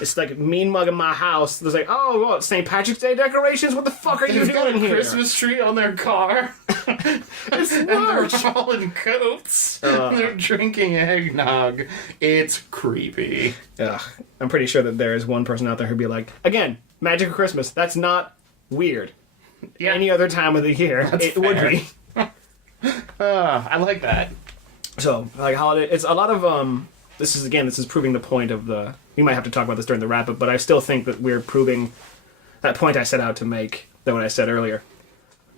it's like mean mugging my house. There's like, oh, what, St. Patrick's Day decorations? What the fuck are you doing here? Christmas tree on their car. It's and they're all in coats. And they're drinking eggnog. It's creepy. Ugh. I'm pretty sure that there is one person out there who'd be like, again, magic of Christmas, that's not weird. Yeah. Any other time of the year, it would be. I like that. So, like, holiday, it's a lot of, this is proving the point of we might have to talk about this during the wrap-up, but I still think that we're proving that point I set out to make, than what I said earlier,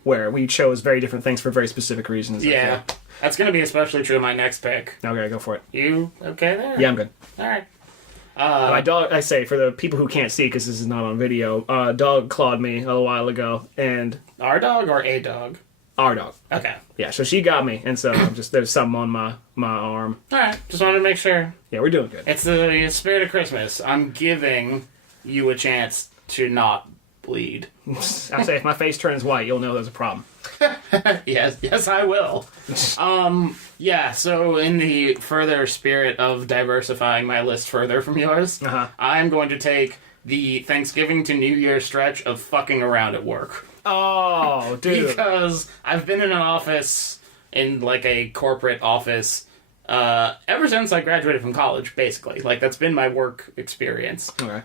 where we chose very different things for very specific reasons. Yeah. That's going to be especially true of my next pick. Okay, go for it. You okay there? Yeah, I'm good. All right. My dog, I say, for the people who can't see, because this is not on video, dog clawed me a little while ago, and... Our dog or a dog? Our dog. Okay. Yeah, so she got me, and so there's something on my arm. All right. Just wanted to make sure. Yeah, we're doing good. It's the spirit of Christmas. I'm giving you a chance to not bleed. I say, if my face turns white, you'll know there's a problem. Yes, I will. Yeah, so in the further spirit of diversifying my list further from yours, I'm going to take the Thanksgiving to New Year stretch of fucking around at work. Oh, dude. Because I've been in an office, in like a corporate office, ever since I graduated from college, basically. Like, that's been my work experience. Okay.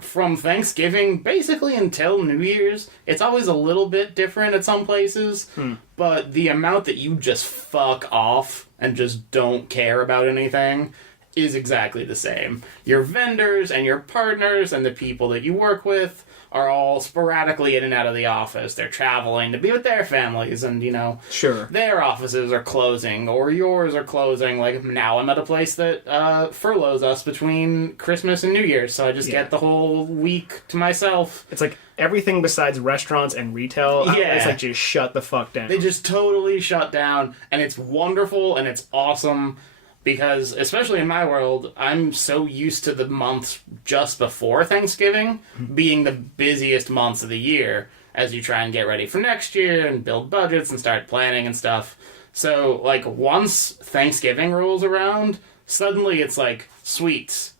From Thanksgiving, basically until New Year's, it's always a little bit different at some places, but the amount that you just fuck off and just don't care about anything is exactly the same. Your vendors and your partners and the people that you work with are all sporadically in and out of the office. They're traveling to be with their families, and, Sure. their offices are closing, or yours are closing. Like, now I'm at a place that furloughs us between Christmas and New Year's, so I just get the whole week to myself. It's like everything besides restaurants and retail outlets, like, just shut the fuck down. They just totally shut down, and it's wonderful, and it's awesome. Because, especially in my world, I'm so used to the months just before Thanksgiving being the busiest months of the year as you try and get ready for next year and build budgets and start planning and stuff. So, like, once Thanksgiving rolls around, suddenly it's like, sweets,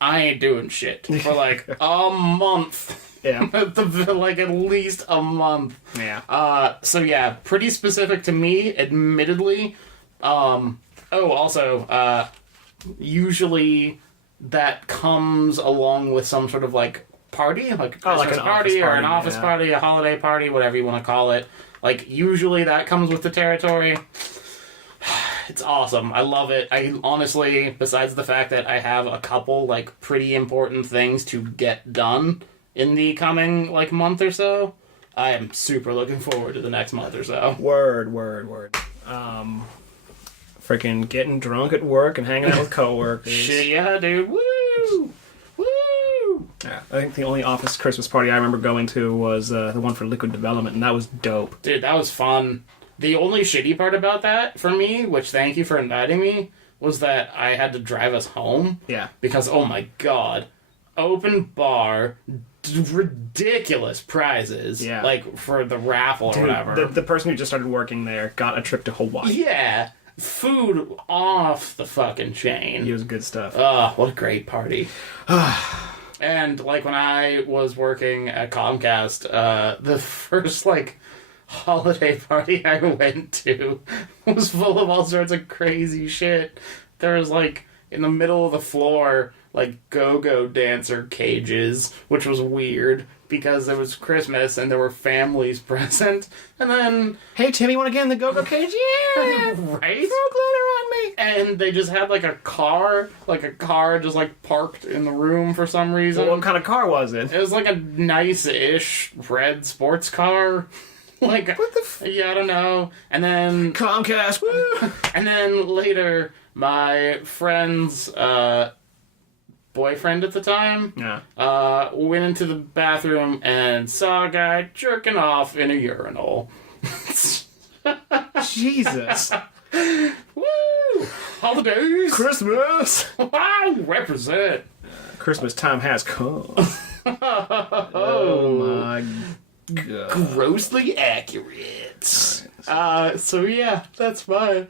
I ain't doing shit for, like, a month. Yeah. Like, at least a month. Yeah. So, yeah, pretty specific to me, admittedly. Oh, also, usually that comes along with some sort of, like, party, like a Christmas party or an office party, a holiday party, whatever you want to call it. Like, usually that comes with the territory. It's awesome. I love it. I honestly, besides the fact that I have a couple, like, pretty important things to get done in the coming, like, month or so, I am super looking forward to the next month or so. Word. Freaking getting drunk at work and hanging out with coworkers. Shit, yeah, dude. Woo! Woo! Yeah, I think the only office Christmas party I remember going to was the one for Liquid Development, and that was dope. Dude, that was fun. The only shitty part about that, for me, which thank you for inviting me, was that I had to drive us home. Yeah. Because, oh my god, open bar, ridiculous prizes. Yeah. Like, for the raffle or whatever. The person who just started working there got a trip to Hawaii. Yeah. Food off the fucking chain. It was good stuff. Oh, what a great party. And, like, when I was working at Comcast, the first, like, holiday party I went to was full of all sorts of crazy shit. There was, like, in the middle of the floor, like, go-go dancer cages, which was weird because it was Christmas and there were families present. And then... Hey, Tim, you want to get in the go-go cage? Yeah! Right? Throw glitter on me! And they just had, like, a car just, like, parked in the room for some reason. Well, what kind of car was it? It was, like, a nice-ish red sports car. Like, what the yeah, I don't know. And then... Comcast, woo! And then later, my friend's, boyfriend at the time, went into the bathroom and saw a guy jerking off in a urinal. Jesus. Woo! Holidays! Christmas! Wow! Represent! Christmas time has come. Oh my god. Grossly accurate. So yeah, that's my...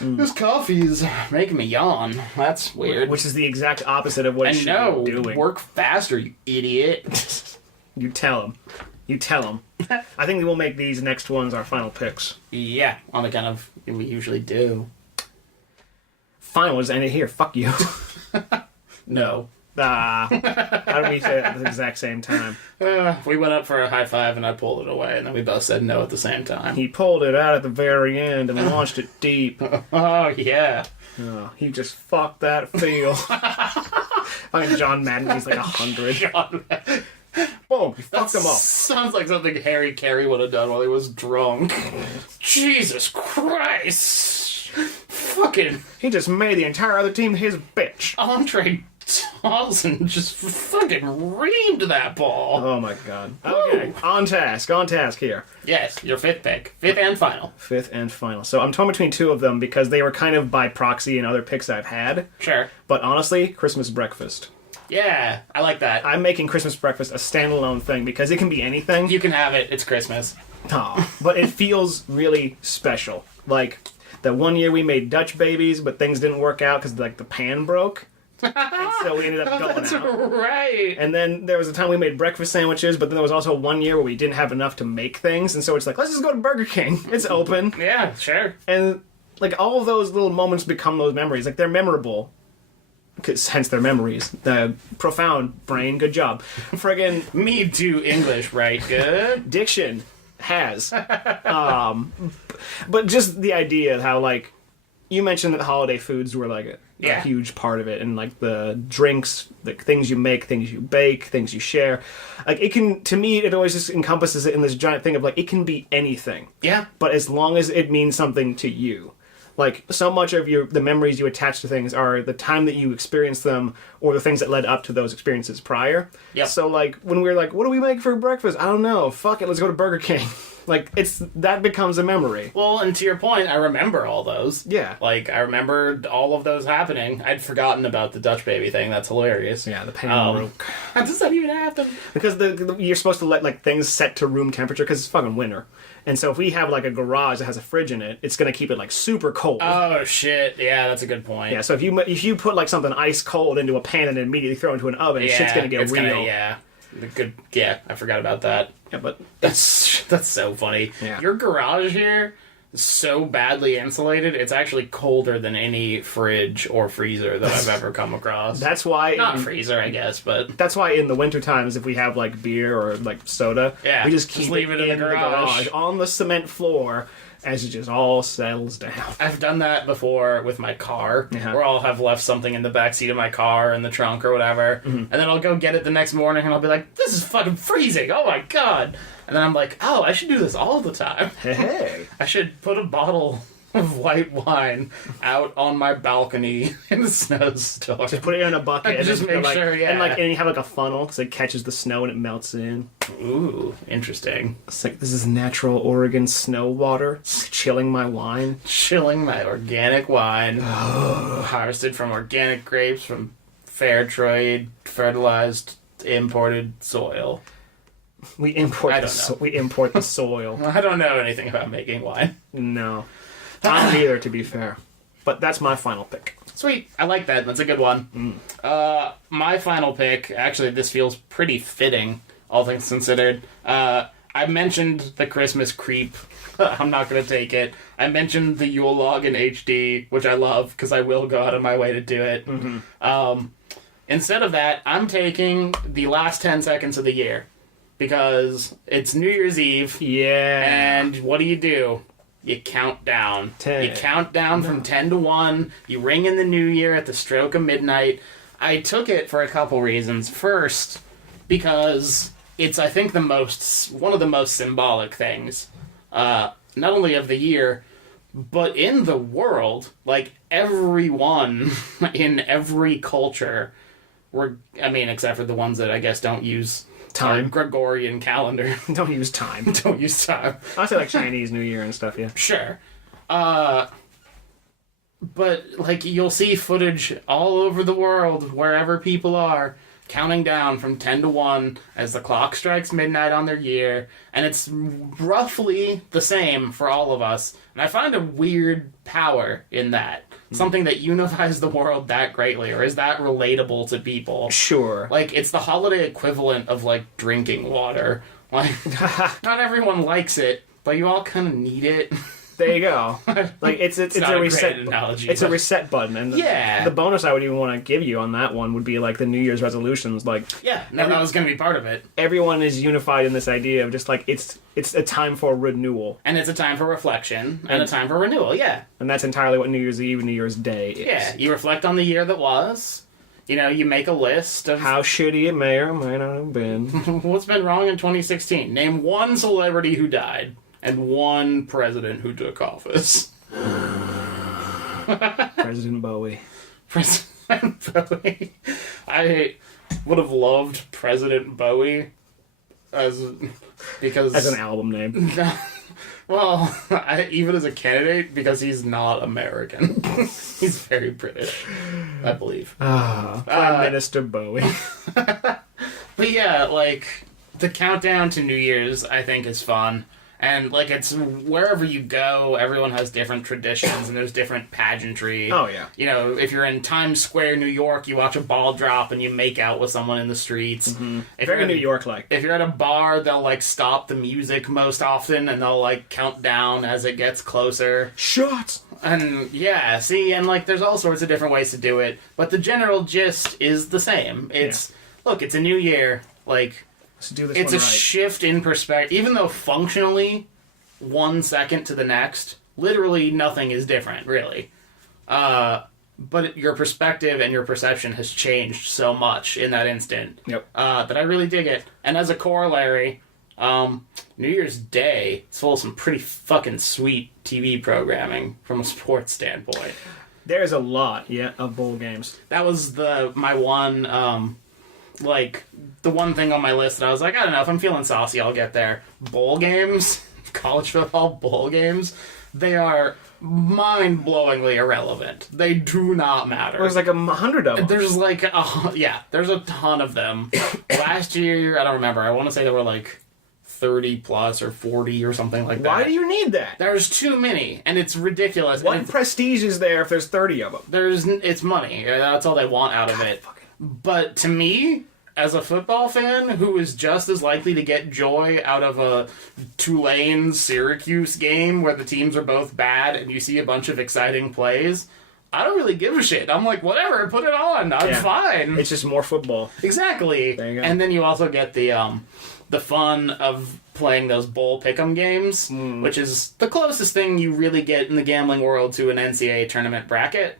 This coffee's making me yawn. That's weird. Which is the exact opposite of what you should be doing. Work faster, you idiot. You tell him. You tell him. I think we'll make these next ones our final picks. Yeah, on the kind of... We usually do. Final was ended here. Fuck you. No. How do we say it at the exact same time? We went up for a high five and I pulled it away, and then we both said no at the same time. He pulled it out at the very end and launched it deep. Oh, yeah. Oh, he just fucked that field. I mean, John Madden, he's like 100. Boom, he fucked them up. Sounds like something Harry Carey would have done while he was drunk. Jesus Christ! Fucking He just made the entire other team his bitch. Andre Dawson just fucking reamed that ball. Oh my god. Okay, on task here. Yes, your fifth pick. Fifth and final. Fifth and final. So I'm torn between two of them because they were kind of by proxy and other picks I've had. Sure. But honestly, Christmas breakfast. Yeah, I like that. I'm making Christmas breakfast a standalone thing because it can be anything. You can have it. It's Christmas. Oh, but it feels really special. Like, the one year we made Dutch babies, but things didn't work out because, like, the pan broke. And so we ended up going That's out. right. And then there was a time we made breakfast sandwiches, but then there was also one year where we didn't have enough to make things, and so it's like, let's just go to Burger King. It's open. Yeah, sure. And, like, all of those little moments become those memories. Like, they're memorable. Hence their memories. The profound brain, good job. Friggin' Me too, English, right? Good. diction has. But just the idea of how, like, you mentioned that holiday foods were, like, a huge part of it, and, like, the drinks, the things you make, things you bake, things you share. Like, it can, to me, it always just encompasses it in this giant thing of, like, it can be anything. Yeah. But as long as it means something to you. Like, so much of the memories you attach to things are the time that you experience them or the things that led up to those experiences prior. Yep. So, like, when we're like, what do we make for breakfast? I don't know. Fuck it, let's go to Burger King. Like, that becomes a memory. Well, and to your point, I remember all those. Yeah. Like, I remembered all of those happening. I'd forgotten about the Dutch baby thing. That's hilarious. Yeah, the pan broke. How does that even happen? Because you're supposed to let, like, things set to room temperature because it's fucking winter. And so if we have, like, a garage that has a fridge in it, it's going to keep it, like, super cold. Oh, shit. Yeah, that's a good point. Yeah, so if you put, like, something ice cold into a pan and then immediately throw it into an oven, shit's going to get real. I forgot about that. Yeah, but That's so funny. Yeah. Your garage here is so badly insulated, it's actually colder than any fridge or freezer that I've ever come across. that's why... Not freezer, I guess, but... That's why in the winter times, if we have, like, beer or, like, soda, Yeah, we just just keep leave it it in in the the garage. garage on the cement floor as it just all settles down. I've done that before with my car, Yeah. where I'll have left something in the backseat of my car, in the trunk or whatever, and then I'll go get it the next morning and I'll be like, this is fucking freezing, oh my god! And then I'm like, oh, I should do this all the time. Hey. I should put a bottle of white wine out on my balcony in the snowstorm. Just put it in a bucket. And just and, make like, sure, yeah. And you have, like, a funnel, because it catches the snow and it melts in. Ooh, interesting. It's like, this is natural Oregon snow water. It's chilling my wine. Chilling my organic wine, harvested from organic grapes from fair trade, fertilized, imported soil. We import I the don't know. we import the soil. I don't know anything about making wine. No. I don't either, to be fair. But that's my final pick. Sweet. I like that. That's a good one. My final pick, actually, this feels pretty fitting, all things considered. I mentioned the Christmas creep. I'm not going to take it. I mentioned the Yule log in HD, which I love, because I will go out of my way to do it. Instead of that, I'm taking the last 10 seconds of the year, because it's New Year's Eve, Yeah. and what do? You count down. 10. You count down from 10 to 1. You ring in the new year at the stroke of midnight. I took it for a couple reasons. First, because it's, I think, one of the most symbolic things, not only of the year, but in the world. Like, everyone in every culture, except for the ones that I guess don't use Time. Gregorian calendar. Don't use time. Don't use time. I say, like, Chinese New Year and stuff, yeah. Sure. But, like, you'll see footage all over the world, wherever people are, counting down from 10 to 1 as the clock strikes midnight on their year, and it's roughly the same for all of us. And I find a weird power in that. Something that unifies the world that greatly, or is that relatable to people? Sure. Like, it's the holiday equivalent of, like, drinking water. Like, not everyone likes it, but you all kind of need it. There you go. Like, it's not a a reset great analogy, It's a but- reset button, and Yeah. the bonus I would even want to give you on that one would be like the New Year's resolutions. Like, Yeah, no, that was going to be part of it. everyone is unified in this idea of just like it's a time for renewal, And it's a time for reflection, and a time for renewal, yeah. and that's entirely what New Year's Eve and New Year's Day is. Yeah, you reflect on the year that was, you make a list of How shitty it may or may not have been. what's been wrong in 2016. Name one celebrity who died and one president who took office. President Bowie. President Bowie. I would have loved President Bowie because As an album name. well, even as a candidate, because he's not American. He's very British, I believe. Prime Minister Bowie. But yeah, like, the countdown to New Year's, I think, is fun. And, like, it's wherever you go, everyone has different traditions, and there's different pageantry. Oh, yeah. If you're in Times Square, New York, you watch a ball drop and you make out with someone in the streets. Mm-hmm. Very New York-like. If you're at a bar, they'll, like, stop the music most often, and they'll, like, count down as it gets closer. Shots! And, yeah, see, and, like, there's all sorts of different ways to do it, but the general gist is the same. Look, it's a new year, like... Let's do this It's one a right. shift in perspective. Even though functionally, 1 second to the next, literally nothing is different, really. But your perspective and your perception has changed so much in that instant that I really dig it. And as a corollary, New Year's Day is full of some pretty fucking sweet TV programming from a sports standpoint. There's a lot, of bowl games. That was my one... the one thing on my list that I was like, I don't know, if I'm feeling saucy, I'll get there. Bowl games, college football bowl games, they are mind-blowingly irrelevant. They do not matter. There's like 100 of them. There's like, there's a ton of them. Last year, I don't remember, I want to say there were like 30 plus or 40 or something like that. Why do you need that? There's too many, and it's ridiculous. What prestige is there if there's 30 of them? It's money. That's all they want out of it. But to me, as a football fan who is just as likely to get joy out of a Tulane-Syracuse game where the teams are both bad and you see a bunch of exciting plays, I don't really give a shit. I'm like, whatever, put it on. I'm fine. It's just more football. Exactly. There you go. And then you also get the fun of playing those bowl pick'em games, which is the closest thing you really get in the gambling world to an NCAA tournament bracket.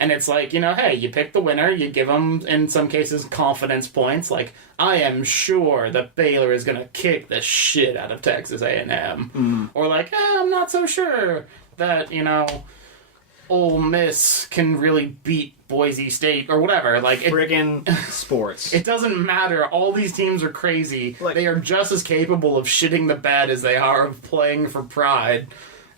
And it's like, hey, you pick the winner, you give them, in some cases, confidence points. Like, I am sure that Baylor is going to kick the shit out of Texas A&M. Or like, I'm not so sure that, Ole Miss can really beat Boise State or whatever. Like, friggin' sports. It doesn't matter. All these teams are crazy. Like, they are just as capable of shitting the bed as they are of playing for pride.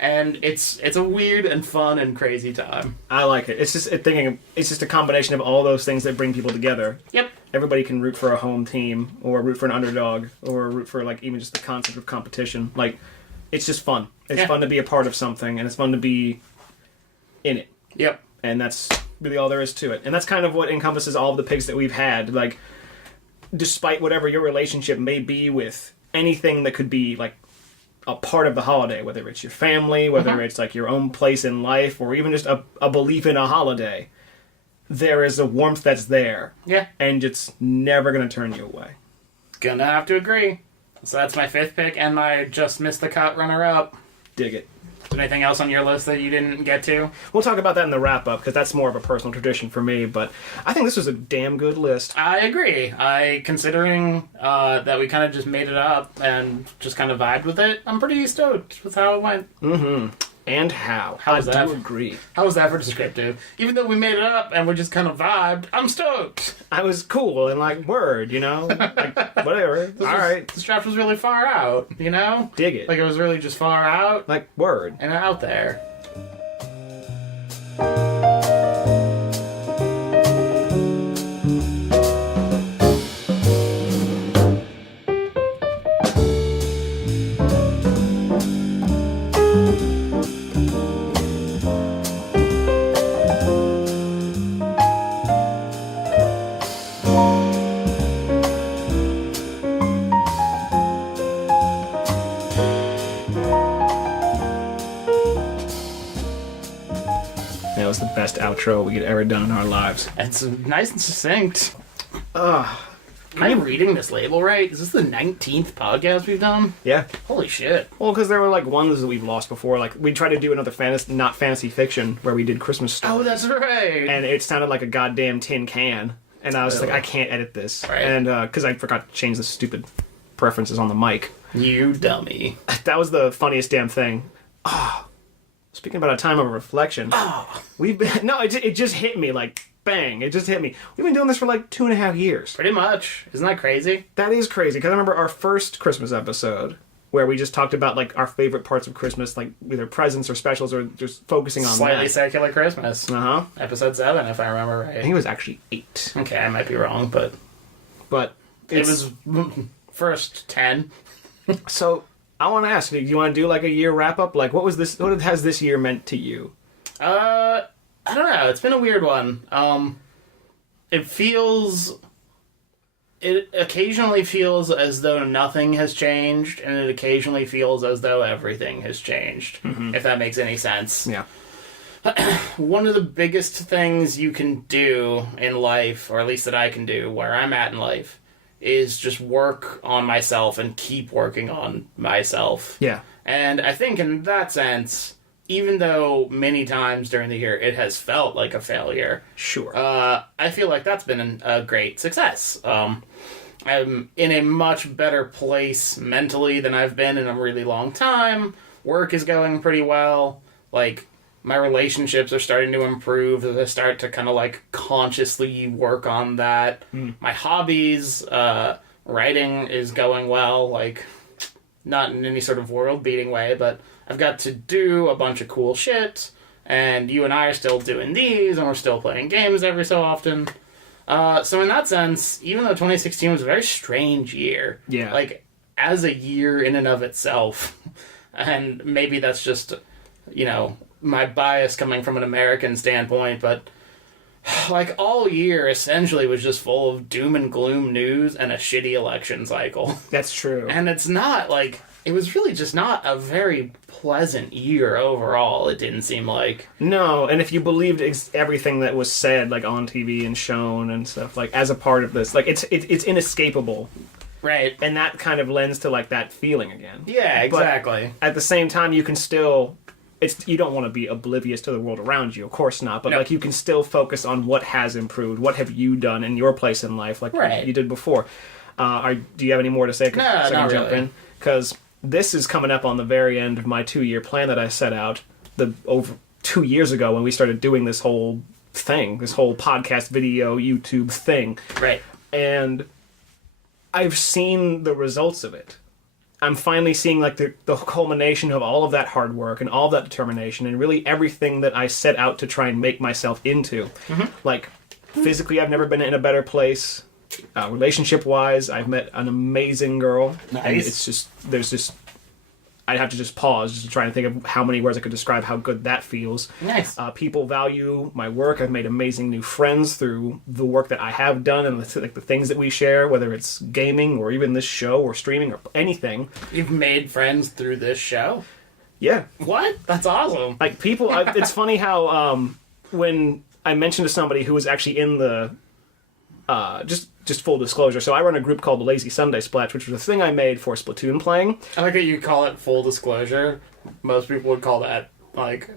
And it's a weird and fun and crazy time. I like it. It's just a combination of all those things that bring people together. Yep. Everybody can root for a home team, or root for an underdog, or root for like even just the concept of competition. Like, it's just fun. It's fun to be a part of something, and it's fun to be in it. Yep. And that's really all there is to it. And that's kind of what encompasses all of the picks that we've had. Like, despite whatever your relationship may be with anything that could be like a part of the holiday, whether it's your family, whether it's like your own place in life, or even just a belief in a holiday, there is a warmth that's there. Yeah. And it's never going to turn you away. Gonna have to agree. So that's my 5th pick and my just missed the cut runner-up. Dig it. Is there anything else on your list that you didn't get to? We'll talk about that in the wrap-up, because that's more of a personal tradition for me, but I think this was a damn good list. I agree. Considering that we kind of just made it up and just kind of vibed with it, I'm pretty stoked with how it went. Mm-hmm. And how. How's that? I do agree. How was that for descriptive? Even though we made it up and we just kind of vibed, I'm stoked. I was cool and like, word, like, whatever. All right. The strap was really far out, Dig it. Like, it was really just far out. Like, word. And out there. That was the best outro we could ever done in our lives. It's nice and succinct. Am I reading this label right? Is this the 19th podcast we've done? Yeah. Holy shit. Well, because there were like ones that we've lost before. Like, we tried to do another not fantasy fiction where we did Christmas stuff. Oh, that's right. And it sounded like a goddamn tin can. And I was like, I can't edit this. Right. And because I forgot to change the stupid preferences on the mic. You dummy. That was the funniest damn thing. Oh, speaking about a time of reflection. Oh. We've been... No, it just hit me like, bang. It just hit me. We've been doing this for like 2.5 years. Pretty much. Isn't that crazy? That is crazy. Because I remember our first Christmas episode where we just talked about like our favorite parts of Christmas, like either presents or specials or just focusing on Slightly that. Secular Christmas. Uh-huh. Episode 7, if I remember I right. think it was actually 8. Okay, I might be wrong, but It was first 10. So I want to ask, do you want to do like a year wrap up? Like, what has this year meant to you? I don't know. It's been a weird one. It occasionally feels as though nothing has changed, and it occasionally feels as though everything has changed, if that makes any sense. Yeah. One of the biggest things you can do in life, or at least that I can do, where I'm at in life, is just work on myself and keep working on myself. Yeah. And I think in that sense, even though many times during the year it has felt like a failure, Sure. I feel like that's been a great success. I'm in a much better place mentally than I've been in a really long time. Work is going pretty well. Like, my relationships are starting to improve as I start to kind of like consciously work on that. My hobbies, writing is going well, like not in any sort of world-beating way, but I've got to do a bunch of cool shit, and you and I are still doing these, and we're still playing games every so often. So in that sense, even though 2016 was a very strange year, Yeah. like as a year in and of itself, and maybe that's just, my bias coming from an American standpoint, but like all year essentially was just full of doom and gloom news and a shitty election cycle. That's true. And it's not like, it was really just not a very pleasant year overall, it didn't seem like. No, and if you believed everything that was said, like on TV and shown and stuff, like as a part of this, like it's inescapable. Right. And that kind of lends to like that feeling again. Yeah, exactly. But at the same time, you can still... you don't want to be oblivious to the world around you, of course not, but like you can still focus on what has improved, what have you done in your place in life, like you did before. Do you have any more to say? No, not really. Because this is coming up on the very end of my 2-year plan that I set out over 2 years ago when we started doing this whole thing, this whole podcast, video, YouTube thing. Right. And I've seen the results of it. I'm finally seeing like the culmination of all of that hard work and all of that determination and really everything that I set out to try and make myself into. Like, physically, I've never been in a better place. Relationship-wise, I've met an amazing girl. Nice. And it's just, I'd have to just pause just to try and think of how many words I could describe how good that feels. Nice. People value my work. I've made amazing new friends through the work that I have done and the things that we share, whether it's gaming or even this show or streaming or anything. You've made friends through this show? Yeah. What? That's awesome. Like, people... it's funny how when I mentioned to somebody who was actually in the... Just full disclosure. So I run a group called the Lazy Sunday Splats, which was a thing I made for Splatoon playing. I like that you call it full disclosure. Most people would call that, like,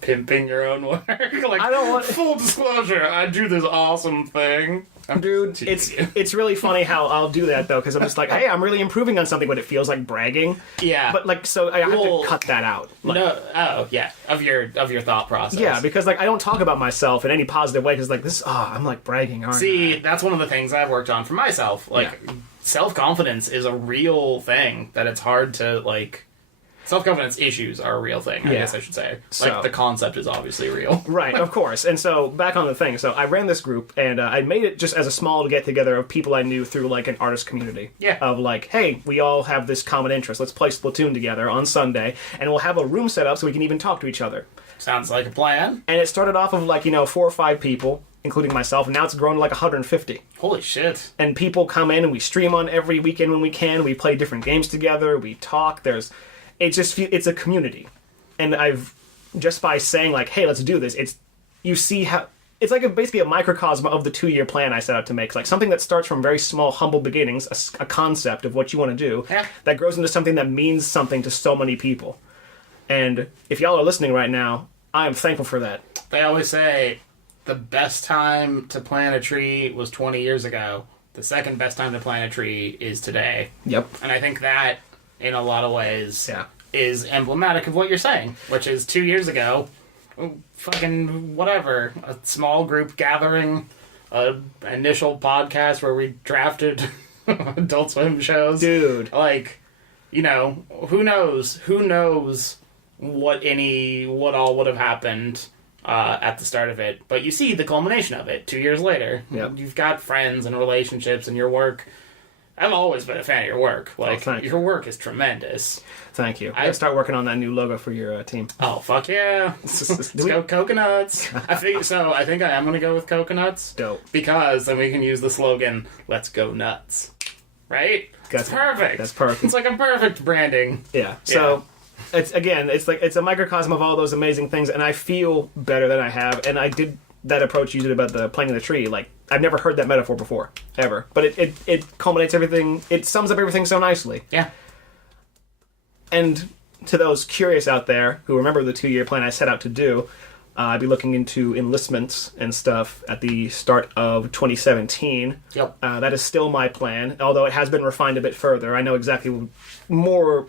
pimping your own work. Like, I don't want... full disclosure, I do this awesome thing. Dude, it's really funny how I'll do that, though, because I'm just like, hey, I'm really improving on something, but it feels like bragging. Yeah. But, like, so I have to cut that out. Like, of your thought process. yeah, because, like, I don't talk about myself in any positive way, because, like, I'm, like, bragging, aren't I? See, that's one of the things I've worked on for myself. Like, self-confidence is a real thing that it's hard to, like... Self-confidence issues are a real thing, I guess I should say. Like, the concept is obviously real. Right, of course. And so, back on the thing. So, I ran this group, and I made it just as a small get-together of people I knew through, like, an artist community. Yeah. Of, like, hey, we all have this common interest. Let's play Splatoon together on Sunday, and we'll have a room set up so we can even talk to each other. Sounds like a plan. And it started off of, like, 4 or 5 people, including myself, and now it's grown to, like, 150. Holy shit. And people come in, and we stream on every weekend when we can. We play different games together. We talk. It's a community, and I've just by saying like, "Hey, let's do this." You see how it's like basically a microcosm of the 2-year plan I set out to make. It's like something that starts from very small, humble beginnings, a concept of what you want to do, that grows into something that means something to so many people. And if y'all are listening right now, I am thankful for that. They always say, the best time to plant a tree was 20 years ago. The second best time to plant a tree is today. Yep. And I think that, in a lot of ways, Yeah. is emblematic of what you're saying, which is 2 years ago, fucking whatever, a small group gathering, an initial podcast where we drafted Adult Swim shows. Dude. Like, you know, who knows what all would have happened at the start of it. But you see the culmination of it 2 years later. Yep. You've got friends and relationships and your work. I've always been a fan of your work. Like, your work is tremendous. Thank you. I gotta start working on that new logo for your team. Oh, fuck yeah. Let's go coconuts. I think I am going to go with coconuts. Dope. Because then we can use the slogan, let's go nuts. Right? That's perfect. That's perfect. It's like a perfect branding. Yeah. So, it's a microcosm of all those amazing things, and I feel better than I have, and I did that approach you did about the planting the tree. Like, I've never heard that metaphor before, ever. But it culminates everything, it sums up everything so nicely. Yeah. And to those curious out there who remember the 2-year plan I set out to do, I'd be looking into enlistments and stuff at the start of 2017. Yep. That is still my plan, although it has been refined a bit further. I know exactly more...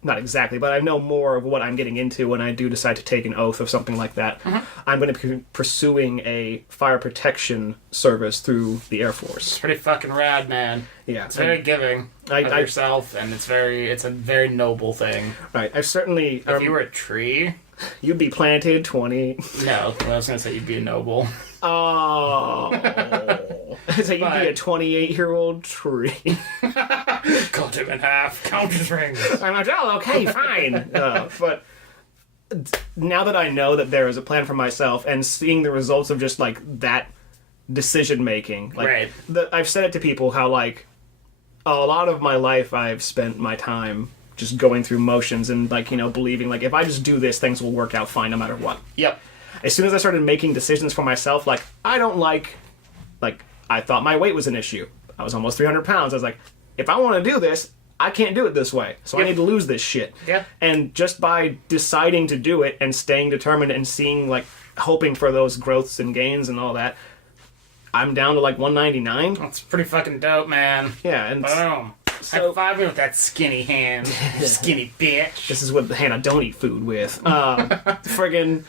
Not exactly, but I know more of what I'm getting into when I do decide to take an oath or something like that. Mm-hmm. I'm going to be pursuing a fire protection service through the Air Force. It's pretty fucking rad, man. Yeah. It's very giving of yourself, and it's a very noble thing. Right. I've certainly... If you were a tree... You'd be planted 20... No, I was going to say you'd be a noble. Oh. So you'd be a 28-year-old tree. Cut him in half. Count his rings. I'm like, oh, okay, fine. But now that I know that there is a plan for myself and seeing the results of just, like, that decision-making. Like, right. I've said it to people how, like, a lot of my life I've spent my time just going through motions and, like, you know, believing, like, if I just do this, things will work out fine no matter what. Yep. As soon as I started making decisions for myself, like, I don't like, I thought my weight was an issue. I was almost 300 pounds. I was like, if I want to do this, I can't do it this way. So I need to lose this shit. Yeah. And just by deciding to do it and staying determined and seeing, like, hoping for those growths and gains and all that, I'm down to, like, 199. That's pretty fucking dope, man. Yeah, and... Boom. So, high five me with that skinny hand, you skinny bitch. This is what the hand I don't eat food with. Friggin'...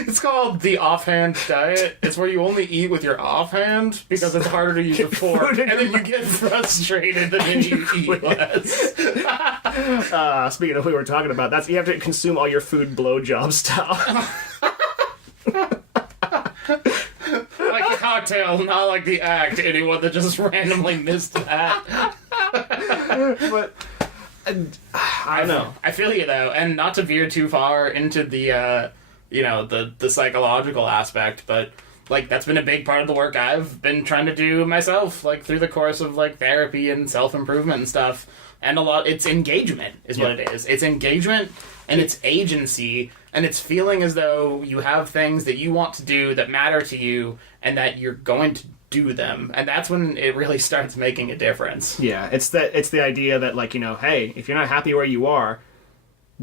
It's called the offhand diet. It's where you only eat with your offhand because it's harder to use a fork, and then you get frustrated and then you eat less. Speaking of what we were talking about, that's you have to consume all your food blowjob style. Like the cocktail, not like the act. Anyone that just randomly missed that. But I don't know. I feel you though, and not to veer too far into the the psychological aspect, but like that's been a big part of the work I've been trying to do myself, like through the course of like therapy and self-improvement and stuff. And it's engagement is what it is. It's engagement and it's agency and it's feeling as though you have things that you want to do that matter to you and that you're going to do them. And that's when it really starts making a difference. Yeah, it's the idea that, like, you know, hey, if you're not happy where you are,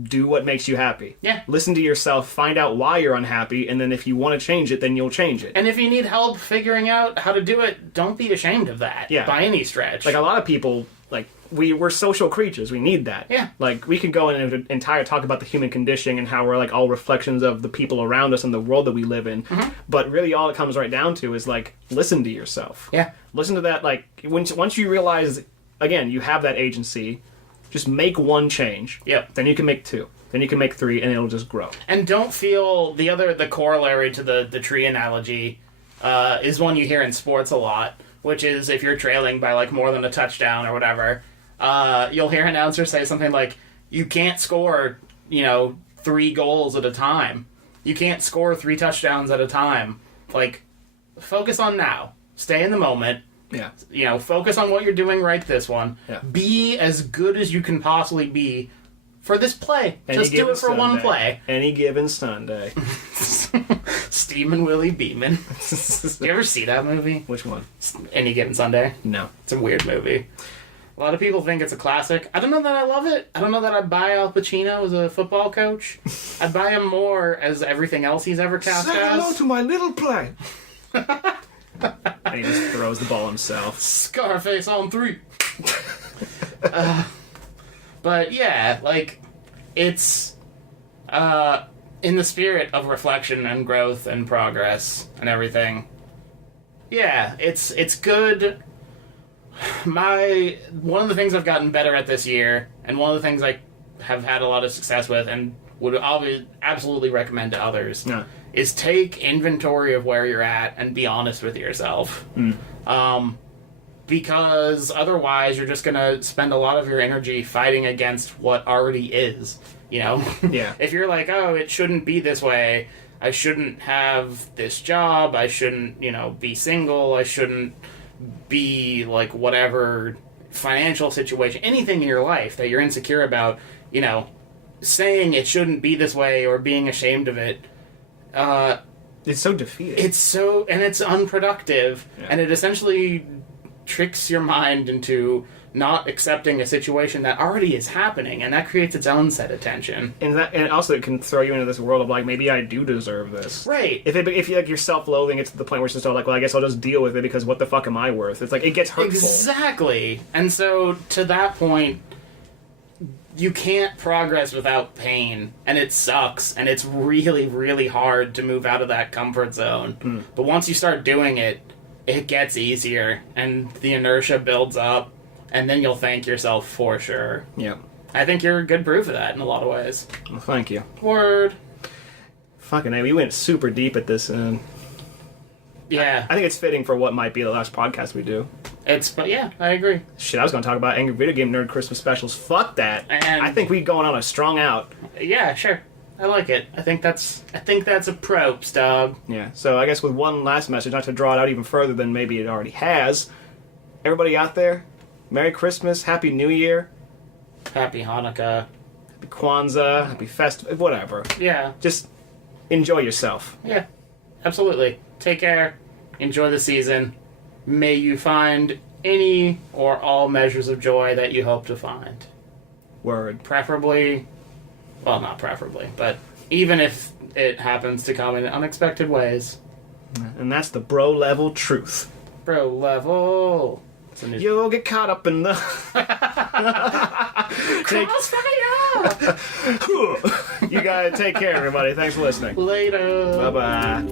do what makes you happy. Yeah. Listen to yourself, find out why you're unhappy, and then if you want to change it, then you'll change it. And if you need help figuring out how to do it, don't be ashamed of that. Yeah. By any stretch. Like, a lot of people, like, we're social creatures. We need that. Yeah. Like, we could go into an entire talk about the human condition and how we're, like, all reflections of the people around us and the world that we live in. Mm-hmm. But really all it comes right down to is, like, listen to yourself. Yeah. Listen to that, like, once you realize, again, you have that agency, just make one change. Yep. Then you can make two. Then you can make three, and it'll just grow. And don't feel the corollary to the tree analogy is one you hear in sports a lot, which is if you're trailing by like more than a touchdown or whatever, you'll hear announcers say something like, "You can't score, 3 goals at a time. You can't score 3 touchdowns at a time. Like, focus on now. Stay in the moment." Yeah. Focus on what you're doing right this one. Yeah. Be as good as you can possibly be for this play. Just do it for Sunday. one play. Any given Sunday. Steamin' Willie Beeman. Do you ever see that movie? Which one? Any Given Sunday? No. It's a weird movie. A lot of people think it's a classic. I don't know that I love it. I don't know that I'd buy Al Pacino as a football coach. I'd buy him more as everything else he's ever cast Say hello as. to my little plane. And he just throws the ball himself. Scarface on 3. But yeah, like, it's in the spirit of reflection and growth and progress and everything. Yeah, it's good. One of the things I've gotten better at this year, and one of the things I have had a lot of success with, and would absolutely recommend to others, is take inventory of where you're at and be honest with yourself. Because otherwise you're just going to spend a lot of your energy fighting against what already is, you know? Yeah. If you're like, oh, it shouldn't be this way, I shouldn't have this job, I shouldn't, be single, I shouldn't be, like, whatever financial situation, anything in your life that you're insecure about, saying it shouldn't be this way or being ashamed of it, it's so defeating. It's unproductive, and it essentially tricks your mind into not accepting a situation that already is happening, and that creates its own set of tension. And also it can throw you into this world of, like, maybe I do deserve this. Right. If you, like, you're self-loathing, it's to the point where it's just all like, well, I guess I'll just deal with it because what the fuck am I worth? It's like, it gets hurtful. Exactly. And so, to that point, you can't progress without pain, and it sucks, and it's really, really hard to move out of that comfort zone. But once you start doing it, it gets easier, and the inertia builds up, and then you'll thank yourself for sure. Yeah. I think you're a good proof of that in a lot of ways. Well, thank you. Word. Fucking A, we went super deep at this, and yeah. I think it's fitting for what might be the last podcast we do. But yeah, I agree. Shit, I was going to talk about Angry Video Game Nerd Christmas specials. Fuck that. And I think we're going on a strong out. Yeah, sure. I like it. I think that's a props, dog. Yeah, so I guess with one last message, not to draw it out even further than maybe it already has, everybody out there, Merry Christmas, Happy New Year, Happy Hanukkah, Happy Kwanzaa, Happy Festival, whatever. Yeah. Just enjoy yourself. Yeah, absolutely. Take care. Enjoy the season. May you find any or all measures of joy that you hope to find. Word. Preferably, well, not preferably, but even if it happens to come in unexpected ways. And that's the bro level truth. Bro level. You'll get caught up in the Crossfire! You gotta take care, everybody. Thanks for listening. Later. Bye-bye.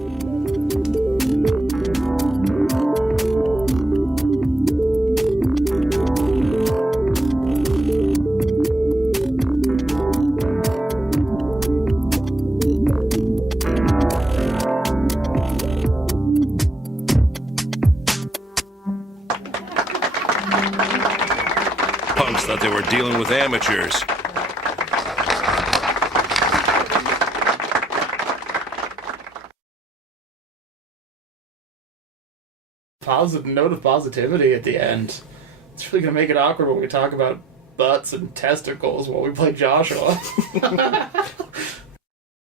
Punks thought they were dealing with amateurs. Positive note of positivity at the end. It's really gonna make it awkward when we talk about butts and testicles while we play Joshua.